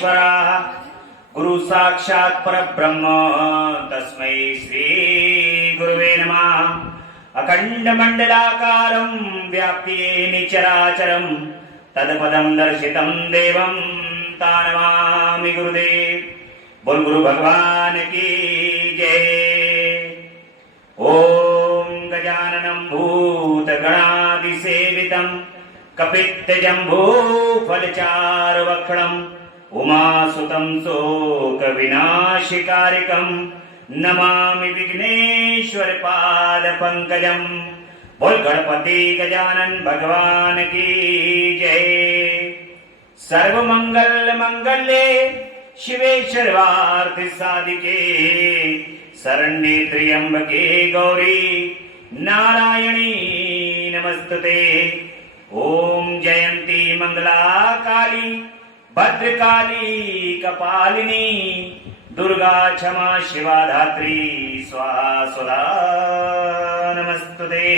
परमेश्वरः गुरु साक्षात् परब्रह्म तस्मै श्री गुरुवे नमः। अखंड मंडलाकारं व्याप्येन चराचरं तत्पदं दर्शितं देवं तानमामि गुरुदेव। बोल गुरु भगवान की जय। ओम गजाननं भूतगणादिसेवितं कपित्थजम्बूफलचारुभक्षणं उमासुतं शोकविनाशकारिकं नमामि विघ्नेश्वर पादपङ्कजं। बोल गणपति गजानन भगवान की जय। सर्वमंगल मंगल्ये शिवे सर्वार्थ साधिके शरण्ये त्र्यंबके गौरी नारायणी नमस्तुते। ओम जयंती मंगला काली भद्रकाली कपालिनी दुर्गा क्षमा शिवा धात्री स्वाहा स्वधा नमस्तुते।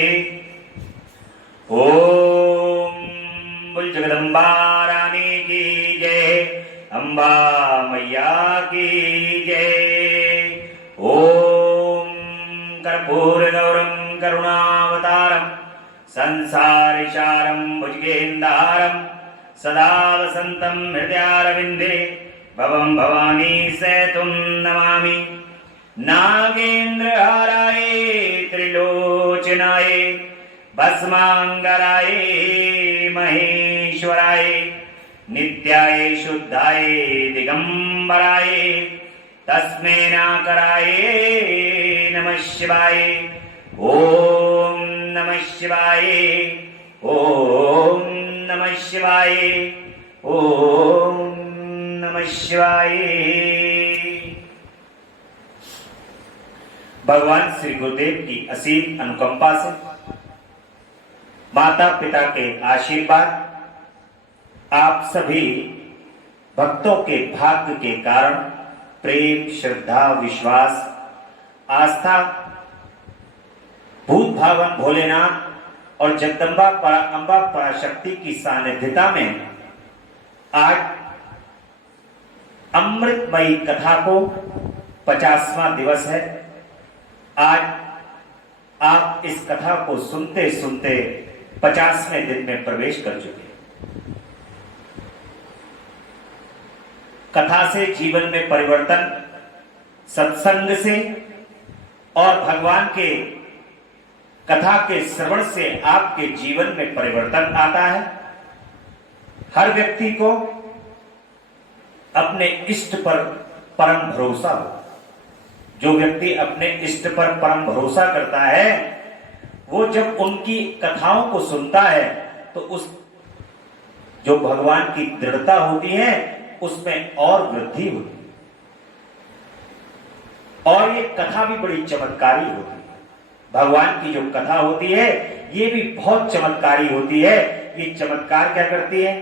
ओम बोल जगदम्बा रानी की जय, अम्बा मैया की जय। ओम कर्पूर गौरम करुणावतारम संसारिसारं भुजगेन्दारं सदा वसन्तं हृदयारविन्दे भवं भवानी सेतुं नमामि। नागेन्द्रहाराय त्रिलोचनाय भस्मांगराय महेश्वराय नित्याय शुद्धाय दिगंबराय तस्मै नाकराय नमः शिवाय। ओम नमः शिवाय, ओम नमः शिवाय, ओम नमः शिवाय। भगवान श्री गुरुदेव की असीम अनुकंपा से माता पिता के आशीर्वाद आप सभी भक्तों के भाग्य के कारण प्रेम श्रद्धा विश्वास आस्था भूत भावन भोलेनाथ और जगदम्बा अम्बा पराशक्ति की सानिध्यता में आज अमृतमयी कथा को 50वां दिवस है। आज आप इस कथा को सुनते सुनते 50वें दिन में प्रवेश कर चुके हैं। कथा से जीवन में परिवर्तन, सत्संग से और भगवान के कथा के श्रवण से आपके जीवन में परिवर्तन आता है। हर व्यक्ति को अपने इष्ट पर परम भरोसा हो। जो व्यक्ति अपने इष्ट पर परम भरोसा करता है वो जब उनकी कथाओं को सुनता है तो उस जो भगवान की दृढ़ता होती है उसमें और वृद्धि होती है। और ये कथा भी बड़ी चमत्कारी होती है। भगवान की जो कथा होती है ये भी बहुत चमत्कारी होती है। ये चमत्कार क्या करती है?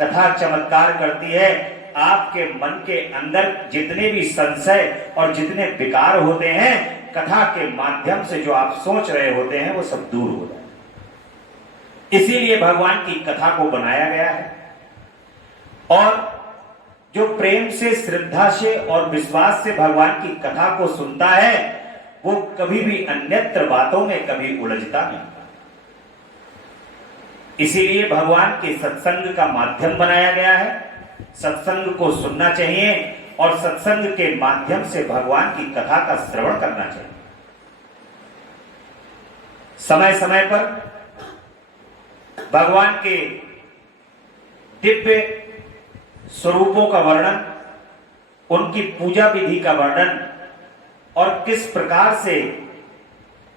कथा चमत्कार करती है आपके मन के अंदर जितने भी संशय और जितने विकार होते हैं कथा के माध्यम से जो आप सोच रहे होते हैं वो सब दूर हो जाए। इसीलिए भगवान की कथा को बनाया गया है। और जो प्रेम से श्रद्धा से और विश्वास से भगवान की कथा को सुनता है वो कभी भी अन्यत्र बातों में कभी उलझता नहीं। इसीलिए भगवान के सत्संग का माध्यम बनाया गया है। सत्संग को सुनना चाहिए और सत्संग के माध्यम से भगवान की कथा का श्रवण करना चाहिए। समय समय पर भगवान के दिव्य स्वरूपों का वर्णन, उनकी पूजा विधि का वर्णन और किस प्रकार से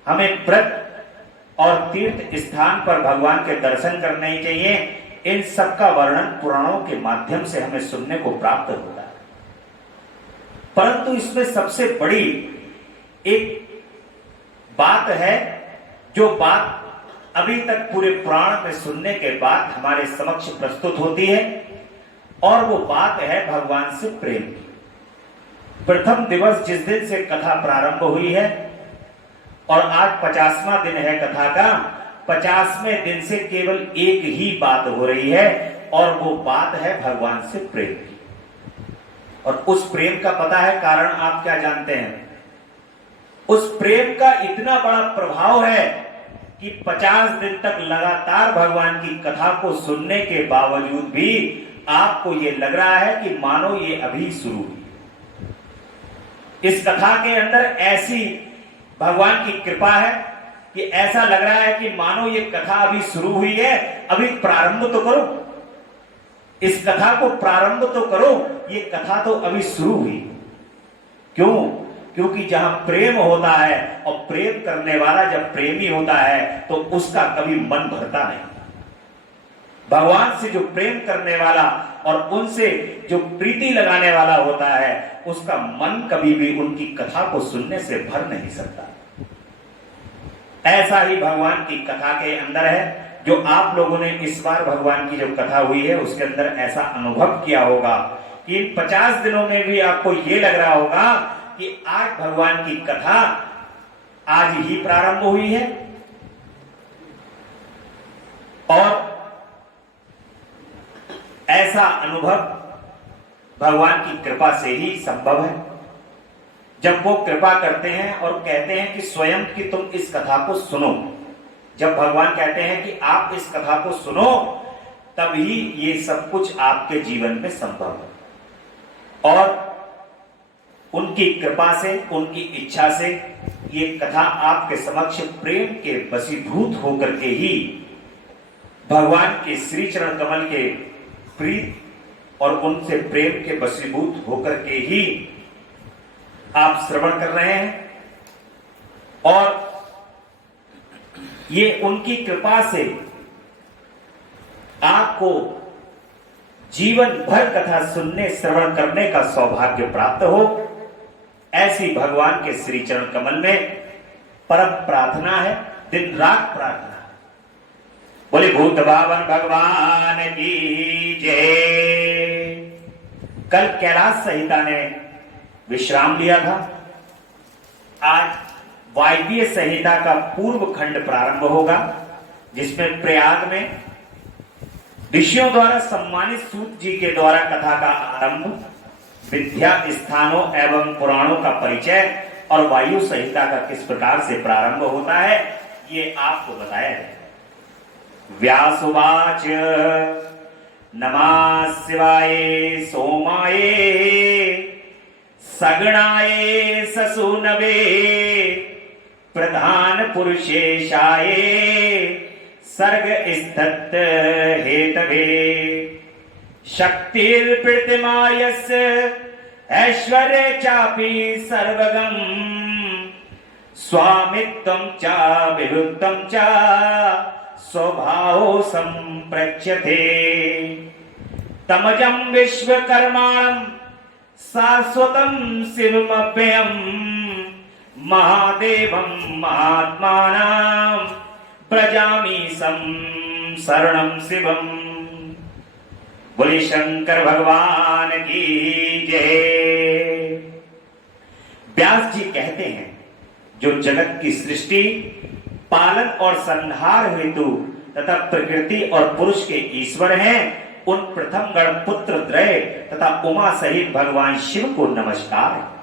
हमें व्रत और तीर्थ स्थान पर भगवान के दर्शन करने चाहिए, इन सब का वर्णन पुराणों के माध्यम से हमें सुनने को प्राप्त होता है। परंतु इसमें सबसे बड़ी एक बात है जो बात अभी तक पूरे पुराण में सुनने के बाद हमारे समक्ष प्रस्तुत होती है और वो बात है भगवान से प्रेम की। प्रथम दिवस जिस दिन से कथा प्रारंभ हुई है और आज 50वां दिन है कथा का, 50वें दिन से केवल एक ही बात हो रही है और वो बात है भगवान से प्रेम की। और उस प्रेम का पता है कारण आप क्या जानते हैं? उस प्रेम का इतना बड़ा प्रभाव है कि 50 दिन तक लगातार भगवान की कथा को सुनने के बावजूद भी आपको यह लग रहा है कि मानो ये अभी शुरू हुई। इस कथा के अंदर ऐसी भगवान की कृपा है कि ऐसा लग रहा है कि मानो ये कथा अभी शुरू हुई है, अभी प्रारंभ तो करो, इस कथा को प्रारंभ तो करो, ये कथा तो अभी शुरू हुई। क्यों? क्योंकि जहां प्रेम होता है और प्रेम करने वाला जब प्रेमी होता है तो उसका कभी मन भरता नहीं। भगवान से जो प्रेम करने वाला और उनसे जो प्रीति लगाने वाला होता है उसका मन कभी भी उनकी कथा को सुनने से भर नहीं सकता। ऐसा ही भगवान की कथा के अंदर है, जो आप लोगों ने इस बार भगवान की जो कथा हुई है उसके अंदर ऐसा अनुभव किया होगा कि इन 50 दिनों में भी आपको ये लग रहा होगा कि आज भगवान की कथा आज ही प्रारंभ हुई है और ऐसा अनुभव भगवान की कृपा से ही संभव है। जब वो कृपा करते हैं और कहते हैं कि स्वयं कि तुम इस कथा को सुनो, जब भगवान कहते हैं कि आप इस कथा को सुनो, तभी ये सब कुछ आपके जीवन में संभव है। और उनकी कृपा से, उनकी इच्छा से ये कथा आपके समक्ष प्रेम के वशीभूत होकर के ही भगवान के श्री चरण कमल के प्रीत और उनसे प्रेम के वशीभूत होकर के ही आप श्रवण कर रहे हैं। और ये उनकी कृपा से आपको जीवन भर कथा सुनने श्रवण करने का सौभाग्य प्राप्त हो, ऐसी भगवान के श्री चरण कमल में परम प्रार्थना है, दिन रात प्रार्थना। बोले भूत बावन भगवान की जय। कल कैलाश संहिता ने विश्राम लिया था, आज वायव्य संहिता का पूर्व खंड प्रारंभ होगा, जिसमें प्रयाग में ऋषियों द्वारा सम्मानित सूत जी के द्वारा कथा का आरंभ, विद्या स्थानों एवं पुराणों का परिचय और वायु संहिता का किस प्रकार से प्रारंभ होता है ये आपको बताया है। व्यासुवाच नमः शिवाय सोमाय सगुणाय ससूनवे प्रधान पुरुषेशाय सर्ग स्थित हेतवे शक्तिर्प्रतिमायस्य ऐश्वर्य चापि सर्वगम स्वामित्वं च विरुद्धं च स्वभावो संप्रच्यते तमजं विश्वकर्माणं शाश्वतं शिवमभ्यं महादेवं महात्मानं प्रजामि शरणं शिवम्। बोले शंकर भगवान की जय। व्यास जी कहते हैं, जो जगत की सृष्टि, पालन और संहार हेतु तथा प्रकृति और पुरुष के ईश्वर हैं, उन प्रथम गण पुत्र त्रय तथा उमा सहित भगवान शिव को नमस्कार,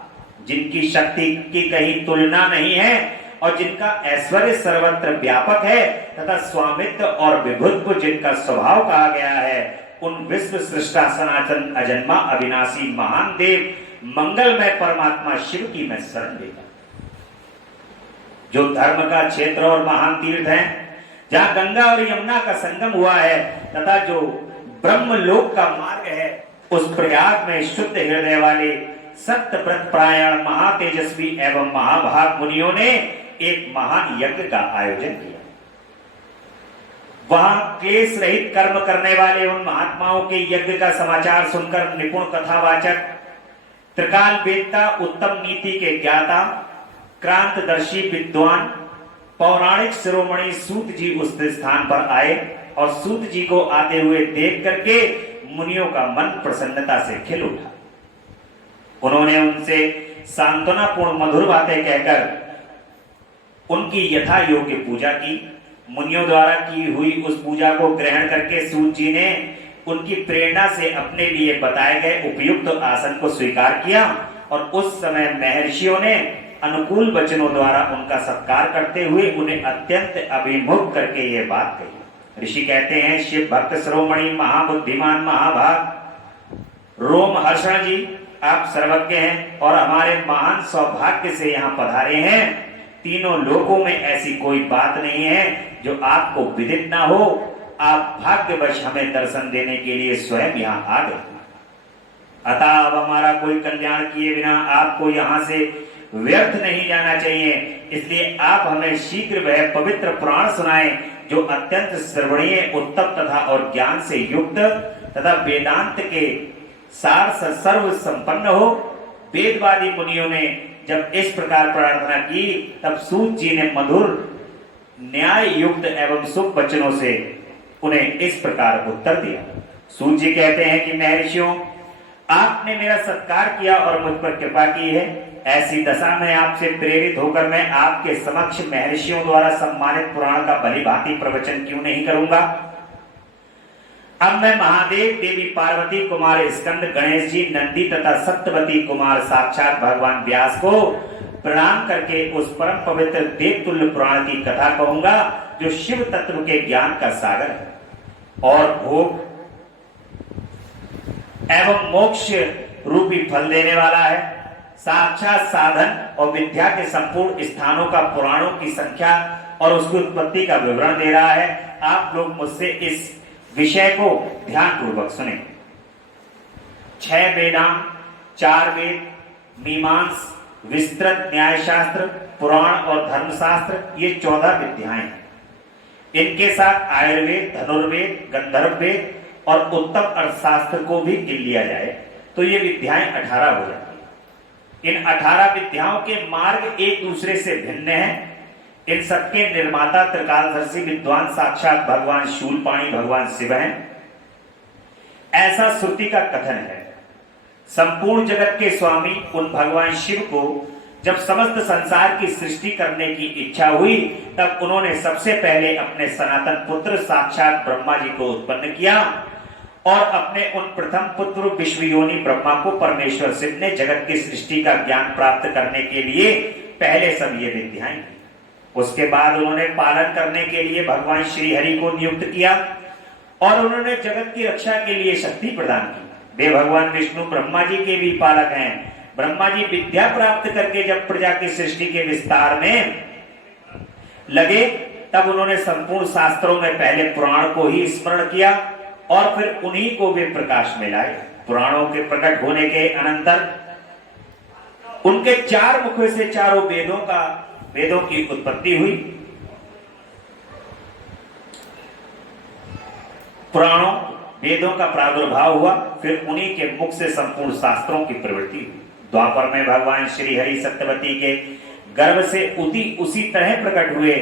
जिनकी शक्ति की कहीं तुलना नहीं है और जिनका ऐश्वर्य सर्वत्र व्यापक है तथा स्वामित्व और विभुत्व जिनका स्वभाव कहा गया है, उन विश्व सृष्टा सनातन अजन्मा अविनाशी महान देव मंगलमय परमात्मा शिव की मैं शरण लेता। जो धर्म का क्षेत्र और महान तीर्थ है, जहां गंगा और यमुना का संगम हुआ है तथा जो ब्रह्मलोक का मार्ग है, उस प्रयाग में शुद्ध हृदय वाले सत्यव्रत परायण महातेजस्वी एवं महाभाग मुनियों ने एक महान यज्ञ का आयोजन किया। वहां क्लेश रहित कर्म करने वाले उन महात्माओं के यज्ञ का समाचार सुनकर निपुण कथावाचक, त्रिकाल वेदता, उत्तम नीति के ज्ञाता, क्रांतदर्शी विद्वान, पौराणिक शिरोमणि सूत जी उस स्थान पर आए और सूत जी को आते हुए देख करके मुनियों का मन प्रसन्नता से खिल उठा। उन्होंने उनसे सांत्वनापूर्ण मधुर बातें कहकर उनकी यथा योग्य पूजा की। मुनियों द्वारा की हुई उस पूजा को ग्रहण करके सूत जी ने उनकी प्रेरणा से अपने लिए बताए गए उपयुक्त आसन को स्वीकार किया और उस समय महर्षियों ने अनुकूल वचनों द्वारा उनका सत्कार करते हुए उन्हें अत्यंत अभिमुख करके ये बात कही। ऋषि कहते हैं, शिव भक्त शिरोमणि महाबुद्धिमान महाभाग रोम हर्षण जी, आप सर्वज्ञ हैं और हमारे महान सौभाग्य से यहाँ पधारे हैं। तीनों लोकों में ऐसी कोई बात नहीं है जो आपको विदित ना हो। आप भाग्यवश हमें दर्शन देने के लिए स्वयं यहाँ आ गए। अतः अब हमारा कोई कल्याण किए बिना आपको यहाँ से व्यर्थ नहीं जाना चाहिए। इसलिए आप हमें शीघ्र वह पवित्र पुराण सुनाएं जो अत्यंत श्रवणीय, उत्तम तथा और ज्ञान से युक्त तथा वेदांत के सार सर्व संपन्न हो। वेदवादी मुनियों ने जब इस प्रकार प्रार्थना की तब सूत जी ने मधुर, न्याय युक्त एवं शुभ वचनों से उन्हें इस प्रकार उत्तर दिया। सूत जी कहते हैं कि महर्षियों, आपने मेरा सत्कार किया और मुझ पर कृपा की है। ऐसी दशा में आपसे प्रेरित होकर मैं आपके समक्ष महर्षियों द्वारा सम्मानित पुराण का भली भांति प्रवचन क्यों नहीं करूंगा। अब मैं महादेव, देवी पार्वती, कुमार स्कंद, गणेश जी, नंदी तथा सत्यवती कुमार साक्षात भगवान व्यास को प्रणाम करके उस परम पवित्र देवतुल्य पुराण की कथा कहूंगा जो शिव तत्व के ज्ञान का सागर है और भोग एवं मोक्ष रूपी फल देने वाला है। साक्षात साधन और विद्या के संपूर्ण स्थानों का पुराणों की संख्या और उसकी उत्पत्ति का विवरण दे रहा है। आप लोग मुझसे इस विषय को ध्यान पूर्वक सुने। 6 वेदांग, 4 वेद, मीमांस, विस्तृत न्यायशास्त्र, पुराण और धर्मशास्त्र, ये 14 विद्याएं हैं। इनके साथ आयुर्वेद, धनुर्वेद, गंधर्व वेद और उत्तम अर्थशास्त्र को भी गिन लिया जाए तो ये विद्याएं 18 हो जाती है। इन 18 विद्याओं के मार्ग एक दूसरे से भिन्न हैं। इन सबके निर्माता त्रिकालदर्शी विद्वान साक्षात भगवान शूलपाणी भगवान शिव हैं, ऐसा श्रुति का कथन है। संपूर्ण जगत के स्वामी उन भगवान शिव को जब समस्त संसार की सृष्टि करने की इच्छा हुई तब उन्होंने सबसे पहले अपने सनातन पुत्र साक्षात ब्रह्मा जी को उत्पन्न किया और अपने उन प्रथम पुत्र विश्वयोनि ब्रह्मा को परमेश्वर शिव ने जगत की सृष्टि का ज्ञान प्राप्त करने के लिए पहले सब ये विद्याएं की। उसके बाद उन्होंने पालन करने के लिए भगवान श्री हरि को नियुक्त किया और उन्होंने जगत की रक्षा के लिए शक्ति प्रदान की। वे भगवान विष्णु ब्रह्मा जी के भी पालक हैं। ब्रह्मा जी विद्या प्राप्त करके जब प्रजा की सृष्टि के विस्तार में लगे तब उन्होंने संपूर्ण शास्त्रों में पहले पुराण को ही स्मरण किया और फिर उन्हीं को वे प्रकाश में लाए। पुराणों के प्रकट होने के अनंतर उनके 4 मुखों से चारों वेदों की उत्पत्ति हुई। पुराणों वेदों का प्रादुर्भाव हुआ, फिर उन्हीं के मुख से संपूर्ण शास्त्रों की प्रवृत्ति हुई। द्वापर में भगवान श्री हरि सत्यवती के गर्भ से उसी तरह प्रकट हुए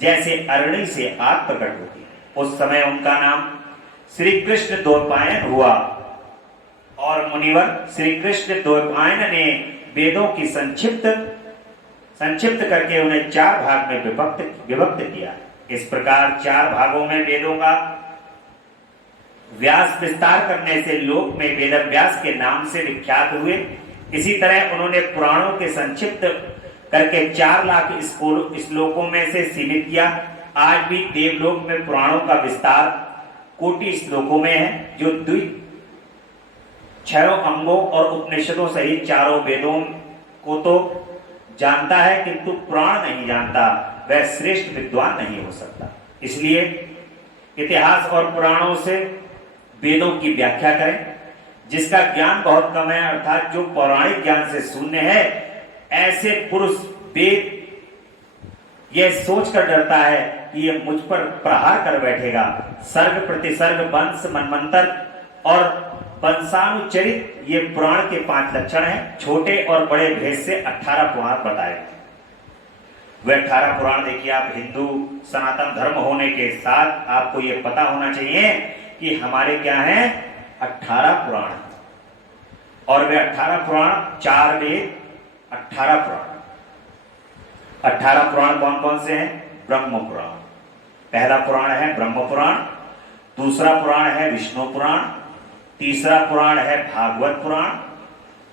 जैसे अरणी से आग प्रकट होती। उस समय उनका नाम श्री कृष्ण द्वैपायन हुआ और मुनिवर श्री कृष्ण द्वैपायन ने वेदों की संक्षिप्त करके उन्हें 4 भाग में विभक्त किया। इस प्रकार 4 भागों में वेदों का व्यास विस्तार करने से लोक में वेद व्यास के नाम से विख्यात हुए। इसी तरह उन्होंने पुराणों के संक्षिप्त करके 4 लाख श्लोकों में से सीमित किया। आज भी देवलोक में पुराणों का विस्तार कोटि श्लोकों में है जो 6 अंगों और उपनिषदों सहित 4 वेदों को तो जानता है किंतु पुराण नहीं जानता, वह श्रेष्ठ विद्वान नहीं हो सकता। इसलिए इतिहास और पुराणों से वेदों की व्याख्या करें। जिसका ज्ञान बहुत कम है अर्थात जो पौराणिक ज्ञान से शून्य है, ऐसे पुरुष वेद यह सोचकर डरता है कि यह मुझ पर प्रहार कर बैठेगा। सर्ग प्रतिसर्ग, वंश, मनमंत्र और वंशानुचरित ये पुराण के 5 लक्षण हैं। छोटे और बड़े भेद से 18 पुराण बताए। वे 18 पुराण देखिए, आप हिंदू सनातन धर्म होने के साथ आपको यह पता होना चाहिए कि हमारे क्या हैं 18 पुराण और वे 18 पुराण 4 वेद 18 पुराण। 18 पुराण कौन कौन से हैं? ब्रह्म पुराण पहला पुराण है ब्रह्म पुराण। दूसरा पुराण है विष्णु पुराण, तीसरा पुराण है भागवत पुराण,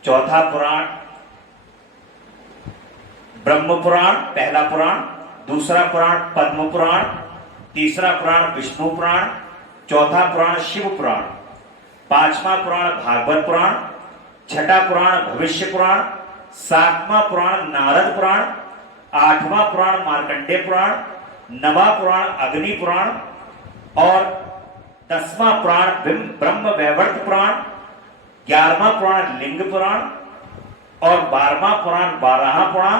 चौथा पुराण ब्रह्म पुराण पहला पुराण, दूसरा पुराण पद्म पुराण, तीसरा पुराण विष्णु पुराण, चौथा पुराण शिव पुराण, पांचवा पुराण भागवत पुराण, छठा पुराण भविष्य पुराण, सातवां पुराण नारद पुराण, आठवां पुराण मार्कंडेय पुराण, नवा पुराण अग्नि पुराण और 10वां पुराण ब्रह्म वैवर्त पुराण, 11वां पुराण लिंग पुराण और 12वां पुराण बाराहा पुराण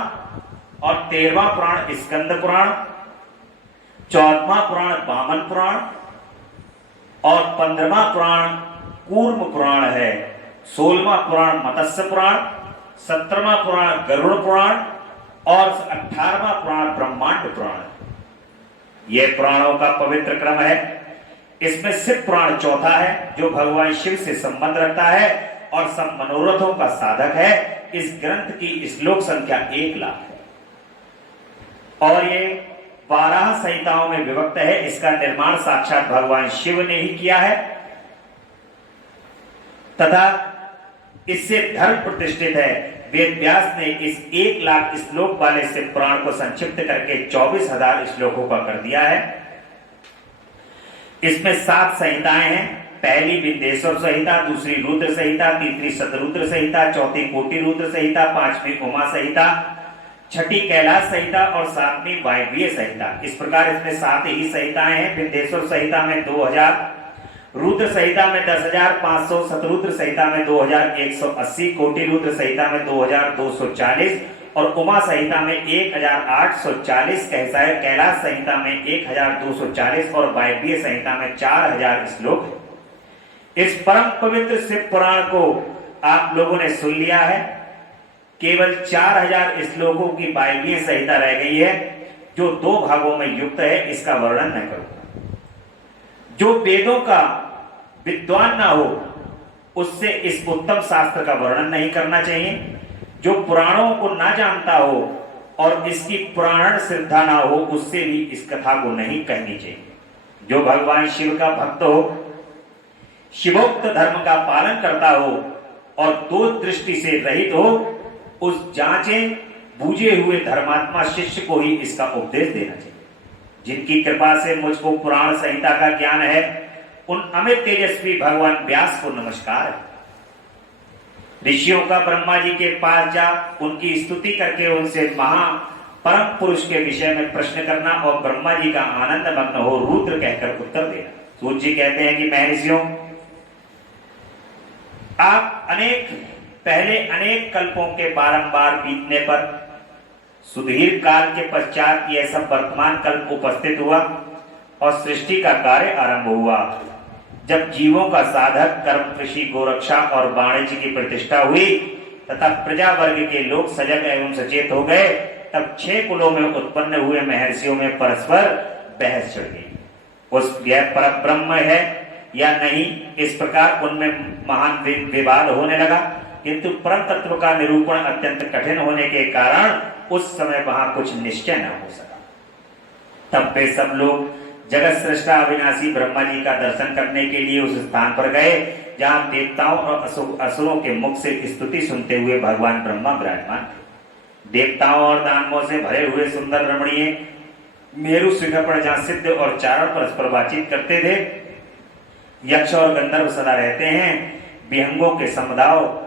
और 13वां पुराण स्कंद पुराण, 14वां पुराण वामन पुराण और 15वां पुराण कूर्म पुराण है, 16वां पुराण मत्स्य पुराण, 17वां पुराण गरुड़ पुराण और 18वां पुराण ब्रह्मांड पुराण। यह पुराणों का पवित्र क्रम है। इसमें शिव पुराण चौथा है जो भगवान शिव से संबंध रखता है और सब मनोरथों का साधक है। इस ग्रंथ की श्लोक संख्या 1 लाख है और ये 12 संहिताओं में विभक्त है। इसका निर्माण साक्षात भगवान शिव ने ही किया है तथा इससे धर्म प्रतिष्ठित है। वेद व्यास ने इस 1 लाख श्लोक वाले शिव पुराण को संक्षिप्त करके 24,000 श्लोकों का कर दिया है। इसमें 7 संहिताएं हैं। पहली विंध्येश्वर संहिता, दूसरी रुद्र संहिता, तीसरी शतरुद्र संहिता, चौथी कोटि रुद्र संहिता, 5वीं उमा संहिता, छठी कैलाश संहिता और 7वीं वायव्य संहिता। इस प्रकार इसमें 7 ही संहिताएं हैं। विंध्येश्वर संहिता में 2000, रुद्र संहिता में 10,500, शतरुद्र संहिता में 2,180, कोटि रुद्र संहिता में 2,240 और उमा संहिता में 1,840, कैलाश संहिता में 1,240 और वायव्य संहिता में 4,000 श्लोक। इस परम पवित्र शिव पुराण को आप लोगों ने सुन लिया है। केवल 4,000 श्लोकों की वायव्य संहिता रह गई है जो 2 भागों में युक्त है। इसका वर्णन मैं करूंगा। जो वेदों का विद्वान ना हो उससे इस उत्तम शास्त्र का वर्णन नहीं करना चाहिए। जो पुराणों को ना जानता हो और इसकी पुराण श्रद्धा ना हो उससे भी इस कथा को नहीं कहनी चाहिए। जो भगवान शिव का भक्त हो, शिवोक्त धर्म का पालन करता हो और दोष दृष्टि से रहित हो, उस जांचे बूझे हुए धर्मात्मा शिष्य को ही इसका उपदेश देना चाहिए। जिनकी कृपा से मुझको पुराण संहिता का ज्ञान है उन अमित तेजस्वी भगवान व्यास को नमस्कार है। ऋषियों का ब्रह्मा जी के पास जा उनकी स्तुति करके उनसे महा परम पुरुष के विषय में प्रश्न करना और ब्रह्मा जी का आनंद मग्न हो रुद्र कहकर उत्तर देना। सूर्य जी कहते हैं कि महर्षियों, आप पहले अनेक कल्पों के बारंबार बीतने पर सुदीर्घ काल के पश्चात यह सब वर्तमान कल्प उपस्थित हुआ और सृष्टि का कार्य आरंभ हुआ। जब जीवों का साधक कर्म, कृषि, गोरक्षा और वाणिज्य की प्रतिष्ठा हुई तथा प्रजा वर्ग के लोग सजग एवं सचेत हो गए, तब 6 कुलों में उत्पन्न हुए महर्षियों में परस्पर बहस चढ़ गई। उस यह पर ब्रह्म है या नहीं, इस प्रकार उनमें महान विवाद होने लगा। किंतु परम तत्व का निरूपण अत्यंत कठिन होने के कारण उस समय वहां कुछ निश्चय न हो सका। तब वे सब लोग जगत सृष्टा अविनाशी ब्रह्मा जी का दर्शन करने के लिए उस स्थान पर गए जहां देवताओं और असुरों के मुख से स्तुति सुनते हुए भगवान ब्रह्मा विराजमान थे। देवताओं और दानवों से भरे हुए सुंदर रमणीय मेरु शिखर पर जहां सिद्ध और चारण परस्पर बातचीत करते थे, यक्ष और गंधर्व सदा रहते हैं। विहंगों के समुदाय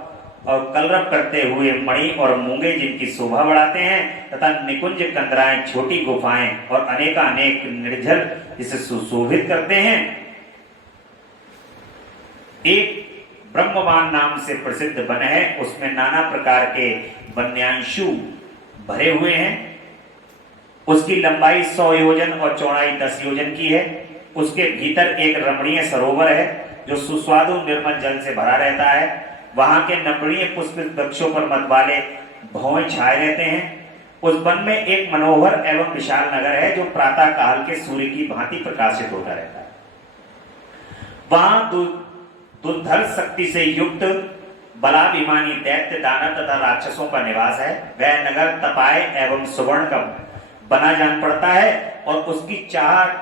और कलरव करते हुए मणि और मूंगे जिनकी शोभा बढ़ाते हैं तथा निकुंज कंदराएं, छोटी गुफाएं और अनेकानेक निर्जल इसे सुशोभित करते हैं। एक ब्रह्मवान नाम से प्रसिद्ध वन है, उसमें नाना प्रकार के वन्यांशु भरे हुए हैं। उसकी लंबाई 100 योजन और चौड़ाई 10 योजन की है। उसके भीतर एक रमणीय सरोवर है जो सुस्वादु निर्मल जल से भरा रहता है। वहां के नमणीय पुष्प वृक्षों पर मत वाले भौएं छाए रहते हैं। उस वन में एक मनोहर एवं विशाल नगर है जो प्रातः काल के सूर्य की भांति प्रकाशित होता रहता है। वहां दुर्धर शक्ति से युक्त बलाभिमानी दैत्य, दानव तथा राक्षसों का निवास है। वह नगर तपाए एवं सुवर्ण का बना जान पड़ता है और उसकी 4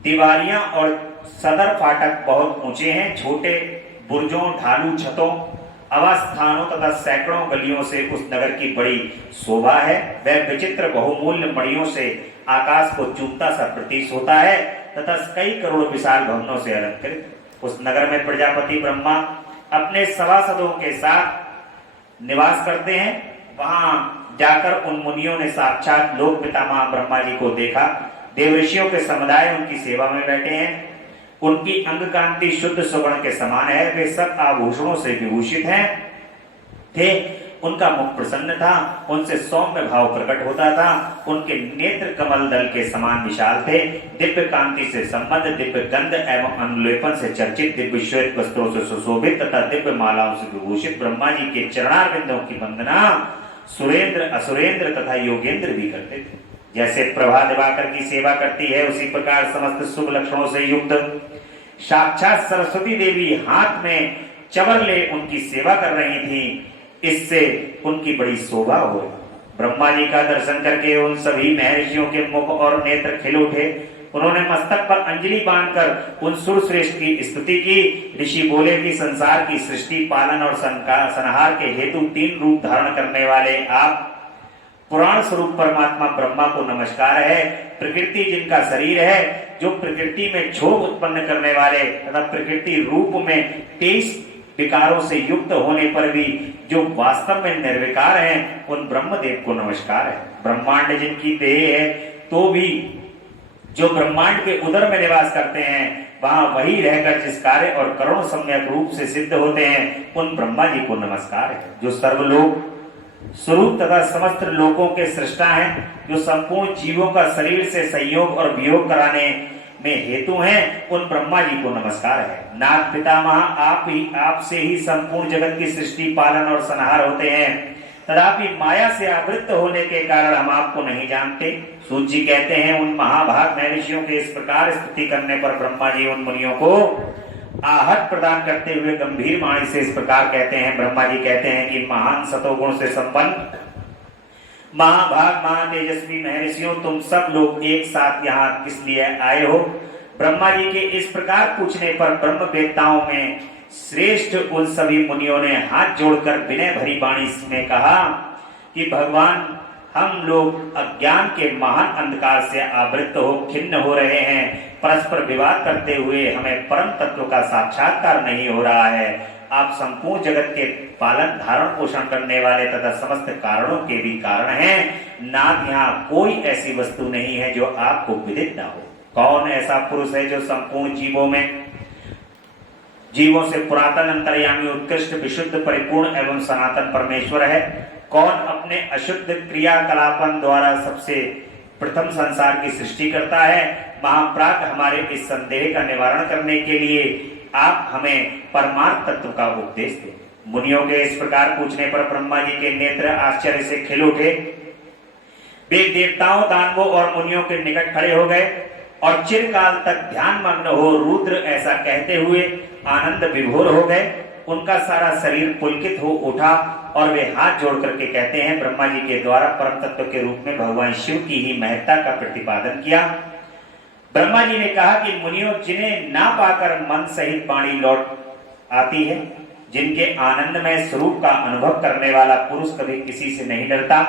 दीवारियां और सदर फाटक बहुत ऊंचे हैं, छोटे बुर्जों, ढालू छतों, आवास स्थानों तथा सैकड़ों गलियों से उस नगर की बड़ी शोभा है। वह विचित्र बहुमूल्य मणियों से आकाश को चूमता सा प्रतीत होता है तथा कई करोड़ विशाल भवनों से अलंकृत। उस नगर में प्रजापति ब्रह्मा अपने सभासदों के साथ निवास करते हैं। वहां जाकर उन मुनियों ने साक्षात लोक पितामह ब्रह्मा जी को देखा। देवऋषियों के समुदाय उनकी सेवा में बैठे हैं। उनकी अंग कांति शुद्ध सुवर्ण के समान है। वे सब आभूषणों से विभूषित हैं थे। उनका मुख प्रसन्न था, उनसे सौम्य भाव प्रकट होता था। उनके नेत्र कमल दल के समान विशाल थे। दिव्य कांति से संबद्ध, दिव्य गंध एवं अनुलेपन से चर्चित, दिव्य श्वेत वस्त्रों से सुशोभित तथा दिव्य मालाओं से विभूषित ब्रह्मा जी के चरणारविंदों की वंदना सुरेंद्र, असुरेंद्र तथा योगेंद्र भी करते थे। जैसे प्रभा दिवाकर की सेवा करती है, उसी प्रकार समस्त शुभ लक्षणों से युक्त साक्षात सरस्वती देवी हाथ में चवर ले उनकी सेवा कर रही थी। इससे उनकी बड़ी शोभा हुई। ब्रह्मा जी का दर्शन करके उन सभी महर्षियों के मुख और नेत्र खिल उठे। उन्होंने मस्तक पर अंजलि बांधकर उन सुरश्रेष्ठ की स्तुति की। ऋषि बोले कि संसार की सृष्टि, पालन और संहार के हेतु 3 रूप धारण करने वाले आप पुराण स्वरूप परमात्मा ब्रह्मा को नमस्कार है। प्रकृति जिनका शरीर है, जो प्रकृति में क्षोभ उत्पन्न करने वाले तथा प्रकृति रूप में 23 विकारों से युक्त होने पर भी जो वास्तव में निर्विकार हैं, उन ब्रह्मदेव को नमस्कार है। ब्रह्मांड जिनकी देह है, तो भी जो ब्रह्मांड के उदर में निवास करते हैं, वहां वही रहकर जिस कार्य और करुण सम्यक रूप से सिद्ध होते हैं, उन ब्रह्मा जी को नमस्कार है। जो सर्वलोक स्वरूप तथा समस्त लोकों के सृष्टा हैं, जो संपूर्ण जीवों का शरीर से संयोग और वियोग कराने में हेतु हैं, उन ब्रह्मा जी को नमस्कार है। नाथ पितामह आपसे ही संपूर्ण जगत की सृष्टि, पालन और संहार होते हैं। तथापि माया से आवृत्त होने के कारण हम आपको नहीं जानते। सूत जी कहते हैं, उन महाभाग महर्षियों के इस प्रकार स्तुति करने पर ब्रह्मा जी उन मुनियों को आहट प्रदान करते हुए गंभीर वाणी से इस प्रकार कहते हैं। ब्रह्मा जी कहते हैं कि महान सतोगुण से संपन्न महाभाग महातेजस्वी महर्षियों, तुम सब लोग एक साथ यहाँ किस लिए आए हो? ब्रह्मा जी के इस प्रकार पूछने पर ब्रह्मवेत्ताओं में श्रेष्ठ उन सभी मुनियों ने हाथ जोड़कर विनय भरी वाणी में कहा कि भगवान, हम लोग अज्ञान के महान अंधकार से आवृत्त हो खिन्न हो रहे हैं। परस्पर विवाद करते हुए हमें परम तत्व का साक्षात्कार नहीं हो रहा है। आप संपूर्ण जगत के पालन, धारण, पोषण करने वाले तथा समस्त कारणों के भी कारण हैं। नाथ, यहाँ कोई ऐसी वस्तु नहीं है जो आपको विदित ना हो। कौन ऐसा पुरुष है जो संपूर्ण जीवों से पुरातन, अंतर्यामी, उत्कृष्ट, विशुद्ध, परिपूर्ण एवं सनातन परमेश्वर है? कौन अपने अशुद्ध क्रियाकलापन द्वारा सबसे प्रथम संसार की सृष्टि करता है? महाप्राग, हमारे इस संदेह का निवारण करने के लिए आप हमें परमार्थ तत्व का उपदेश दें। मुनियों के इस प्रकार पूछने पर ब्रह्मा जी के नेत्र आश्चर्य से खिल उठे। वे देवताओं, दानवों और मुनियों के निकट खड़े हो गए और चिरकाल तक ध्यान मग्न हो रुद्र ऐसा कहते हुए आनंद विभोर हो गए। उनका सारा शरीर पुलकित हो उठा और वे हाथ जोड़ करके कहते हैं, ब्रह्मा जी के द्वारा परम तत्व के रूप में भगवान शिव की ही महत्ता का प्रतिपादन किया। ब्रह्मा जी ने कहा कि मुनियों, जिन्हें ना पाकर मन सहित वाणी लौट आती है, जिनके आनंदमय स्वरूप का अनुभव करने वाला पुरुष कभी किसी से नहीं डरता,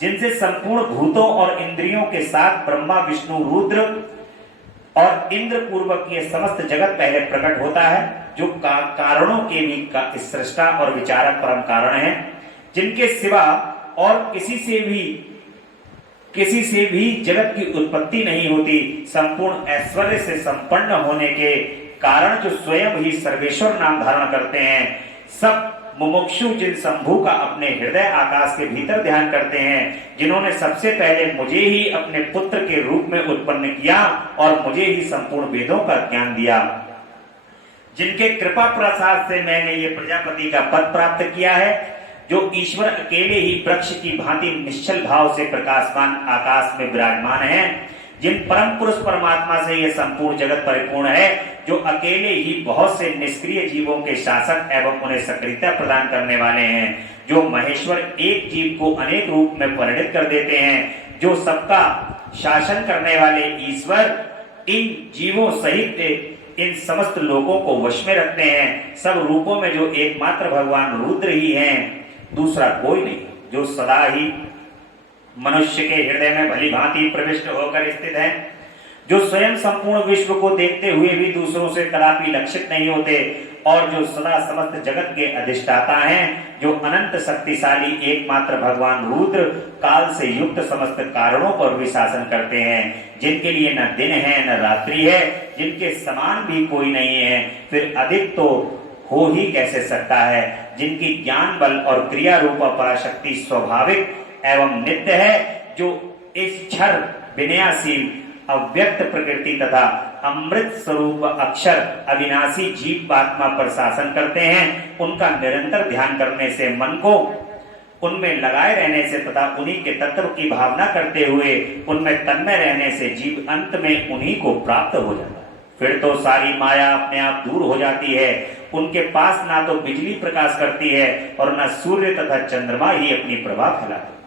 जिनसे संपूर्ण भूतों और इंद्रियों के साथ ब्रह्मा, विष्णु, रुद्र और इंद्र पूर्वक ये समस्त जगत पहले प्रकट होता है, जो कारणों के भी सृष्टा और विचारक परम कारण हैं, जिनके सिवा और किसी से भी जगत की उत्पत्ति नहीं होती, संपूर्ण ऐश्वर्य से संपन्न होने के कारण जो स्वयं ही सर्वेश्वर नाम धारण करते हैं, सब मुमुक्षु जिन शंभु का अपने हृदय आकाश के भीतर ध्यान करते हैं, जिन्होंने सबसे पहले मुझे ही अपने पुत्र के रूप में उत्पन्न किया और मुझे ही संपूर्ण वेदों का ज्ञान दिया, जिनके कृपा प्रसाद से मैंने ये प्रजापति का पद प्राप्त किया है, जो ईश्वर अकेले ही वृक्ष की भांति निश्चल भाव से प्रकाशमान आकाश में विराजमान है, जिन परम पुरुष परमात्मा से यह संपूर्ण जगत परिपूर्ण है, जो अकेले ही बहुत से निष्क्रिय जीवों के शासक एवं उन्हें सक्रियता प्रदान करने वाले हैं, जो महेश्वर एक जीव को अनेक रूप में परिणित कर देते हैं, जो सबका शासन करने वाले ईश्वर इन जीवों सहित इन समस्त लोगों को वश में रखते हैं। सब रूपों में जो एकमात्र भगवान रुद्र ही हैं, दूसरा कोई नहीं, जो सदा ही मनुष्य के हृदय में भली भांति प्रविष्ट होकर स्थित है, जो स्वयं संपूर्ण विश्व को देखते हुए भी दूसरों से कदापि लक्षित नहीं होते, और जो सदा समस्त जगत के अधिष्ठाता हैं, जो अनंत शक्तिशाली एकमात्र भगवान रुद्र काल से युक्त समस्त कारणों पर भी शासन करते हैं, जिनके लिए न दिन है न रात्रि है, जिनके समान भी कोई नहीं है, फिर अधिक तो हो ही कैसे सकता है, जिनकी ज्ञान बल और क्रिया रूप पराशक्ति स्वाभाविक एवं नित्य है, जो इस क्षर विनयाशील अव्यक्त प्रकृति तथा अमृत स्वरूप अक्षर अविनाशी जीव आत्मा पर शासन करते हैं। उनका निरंतर ध्यान करने से मन को उनमें लगाए रहने से तथा उन्हीं के तत्व की भावना करते हुए उनमें तन्मय रहने से जीव अंत में उन्हीं को प्राप्त हो जाता है। फिर तो सारी माया अपने आप दूर हो जाती है। उनके पास ना तो बिजली प्रकाश करती है और न सूर्य तथा चंद्रमा ही अपनी प्रभा फैलाते,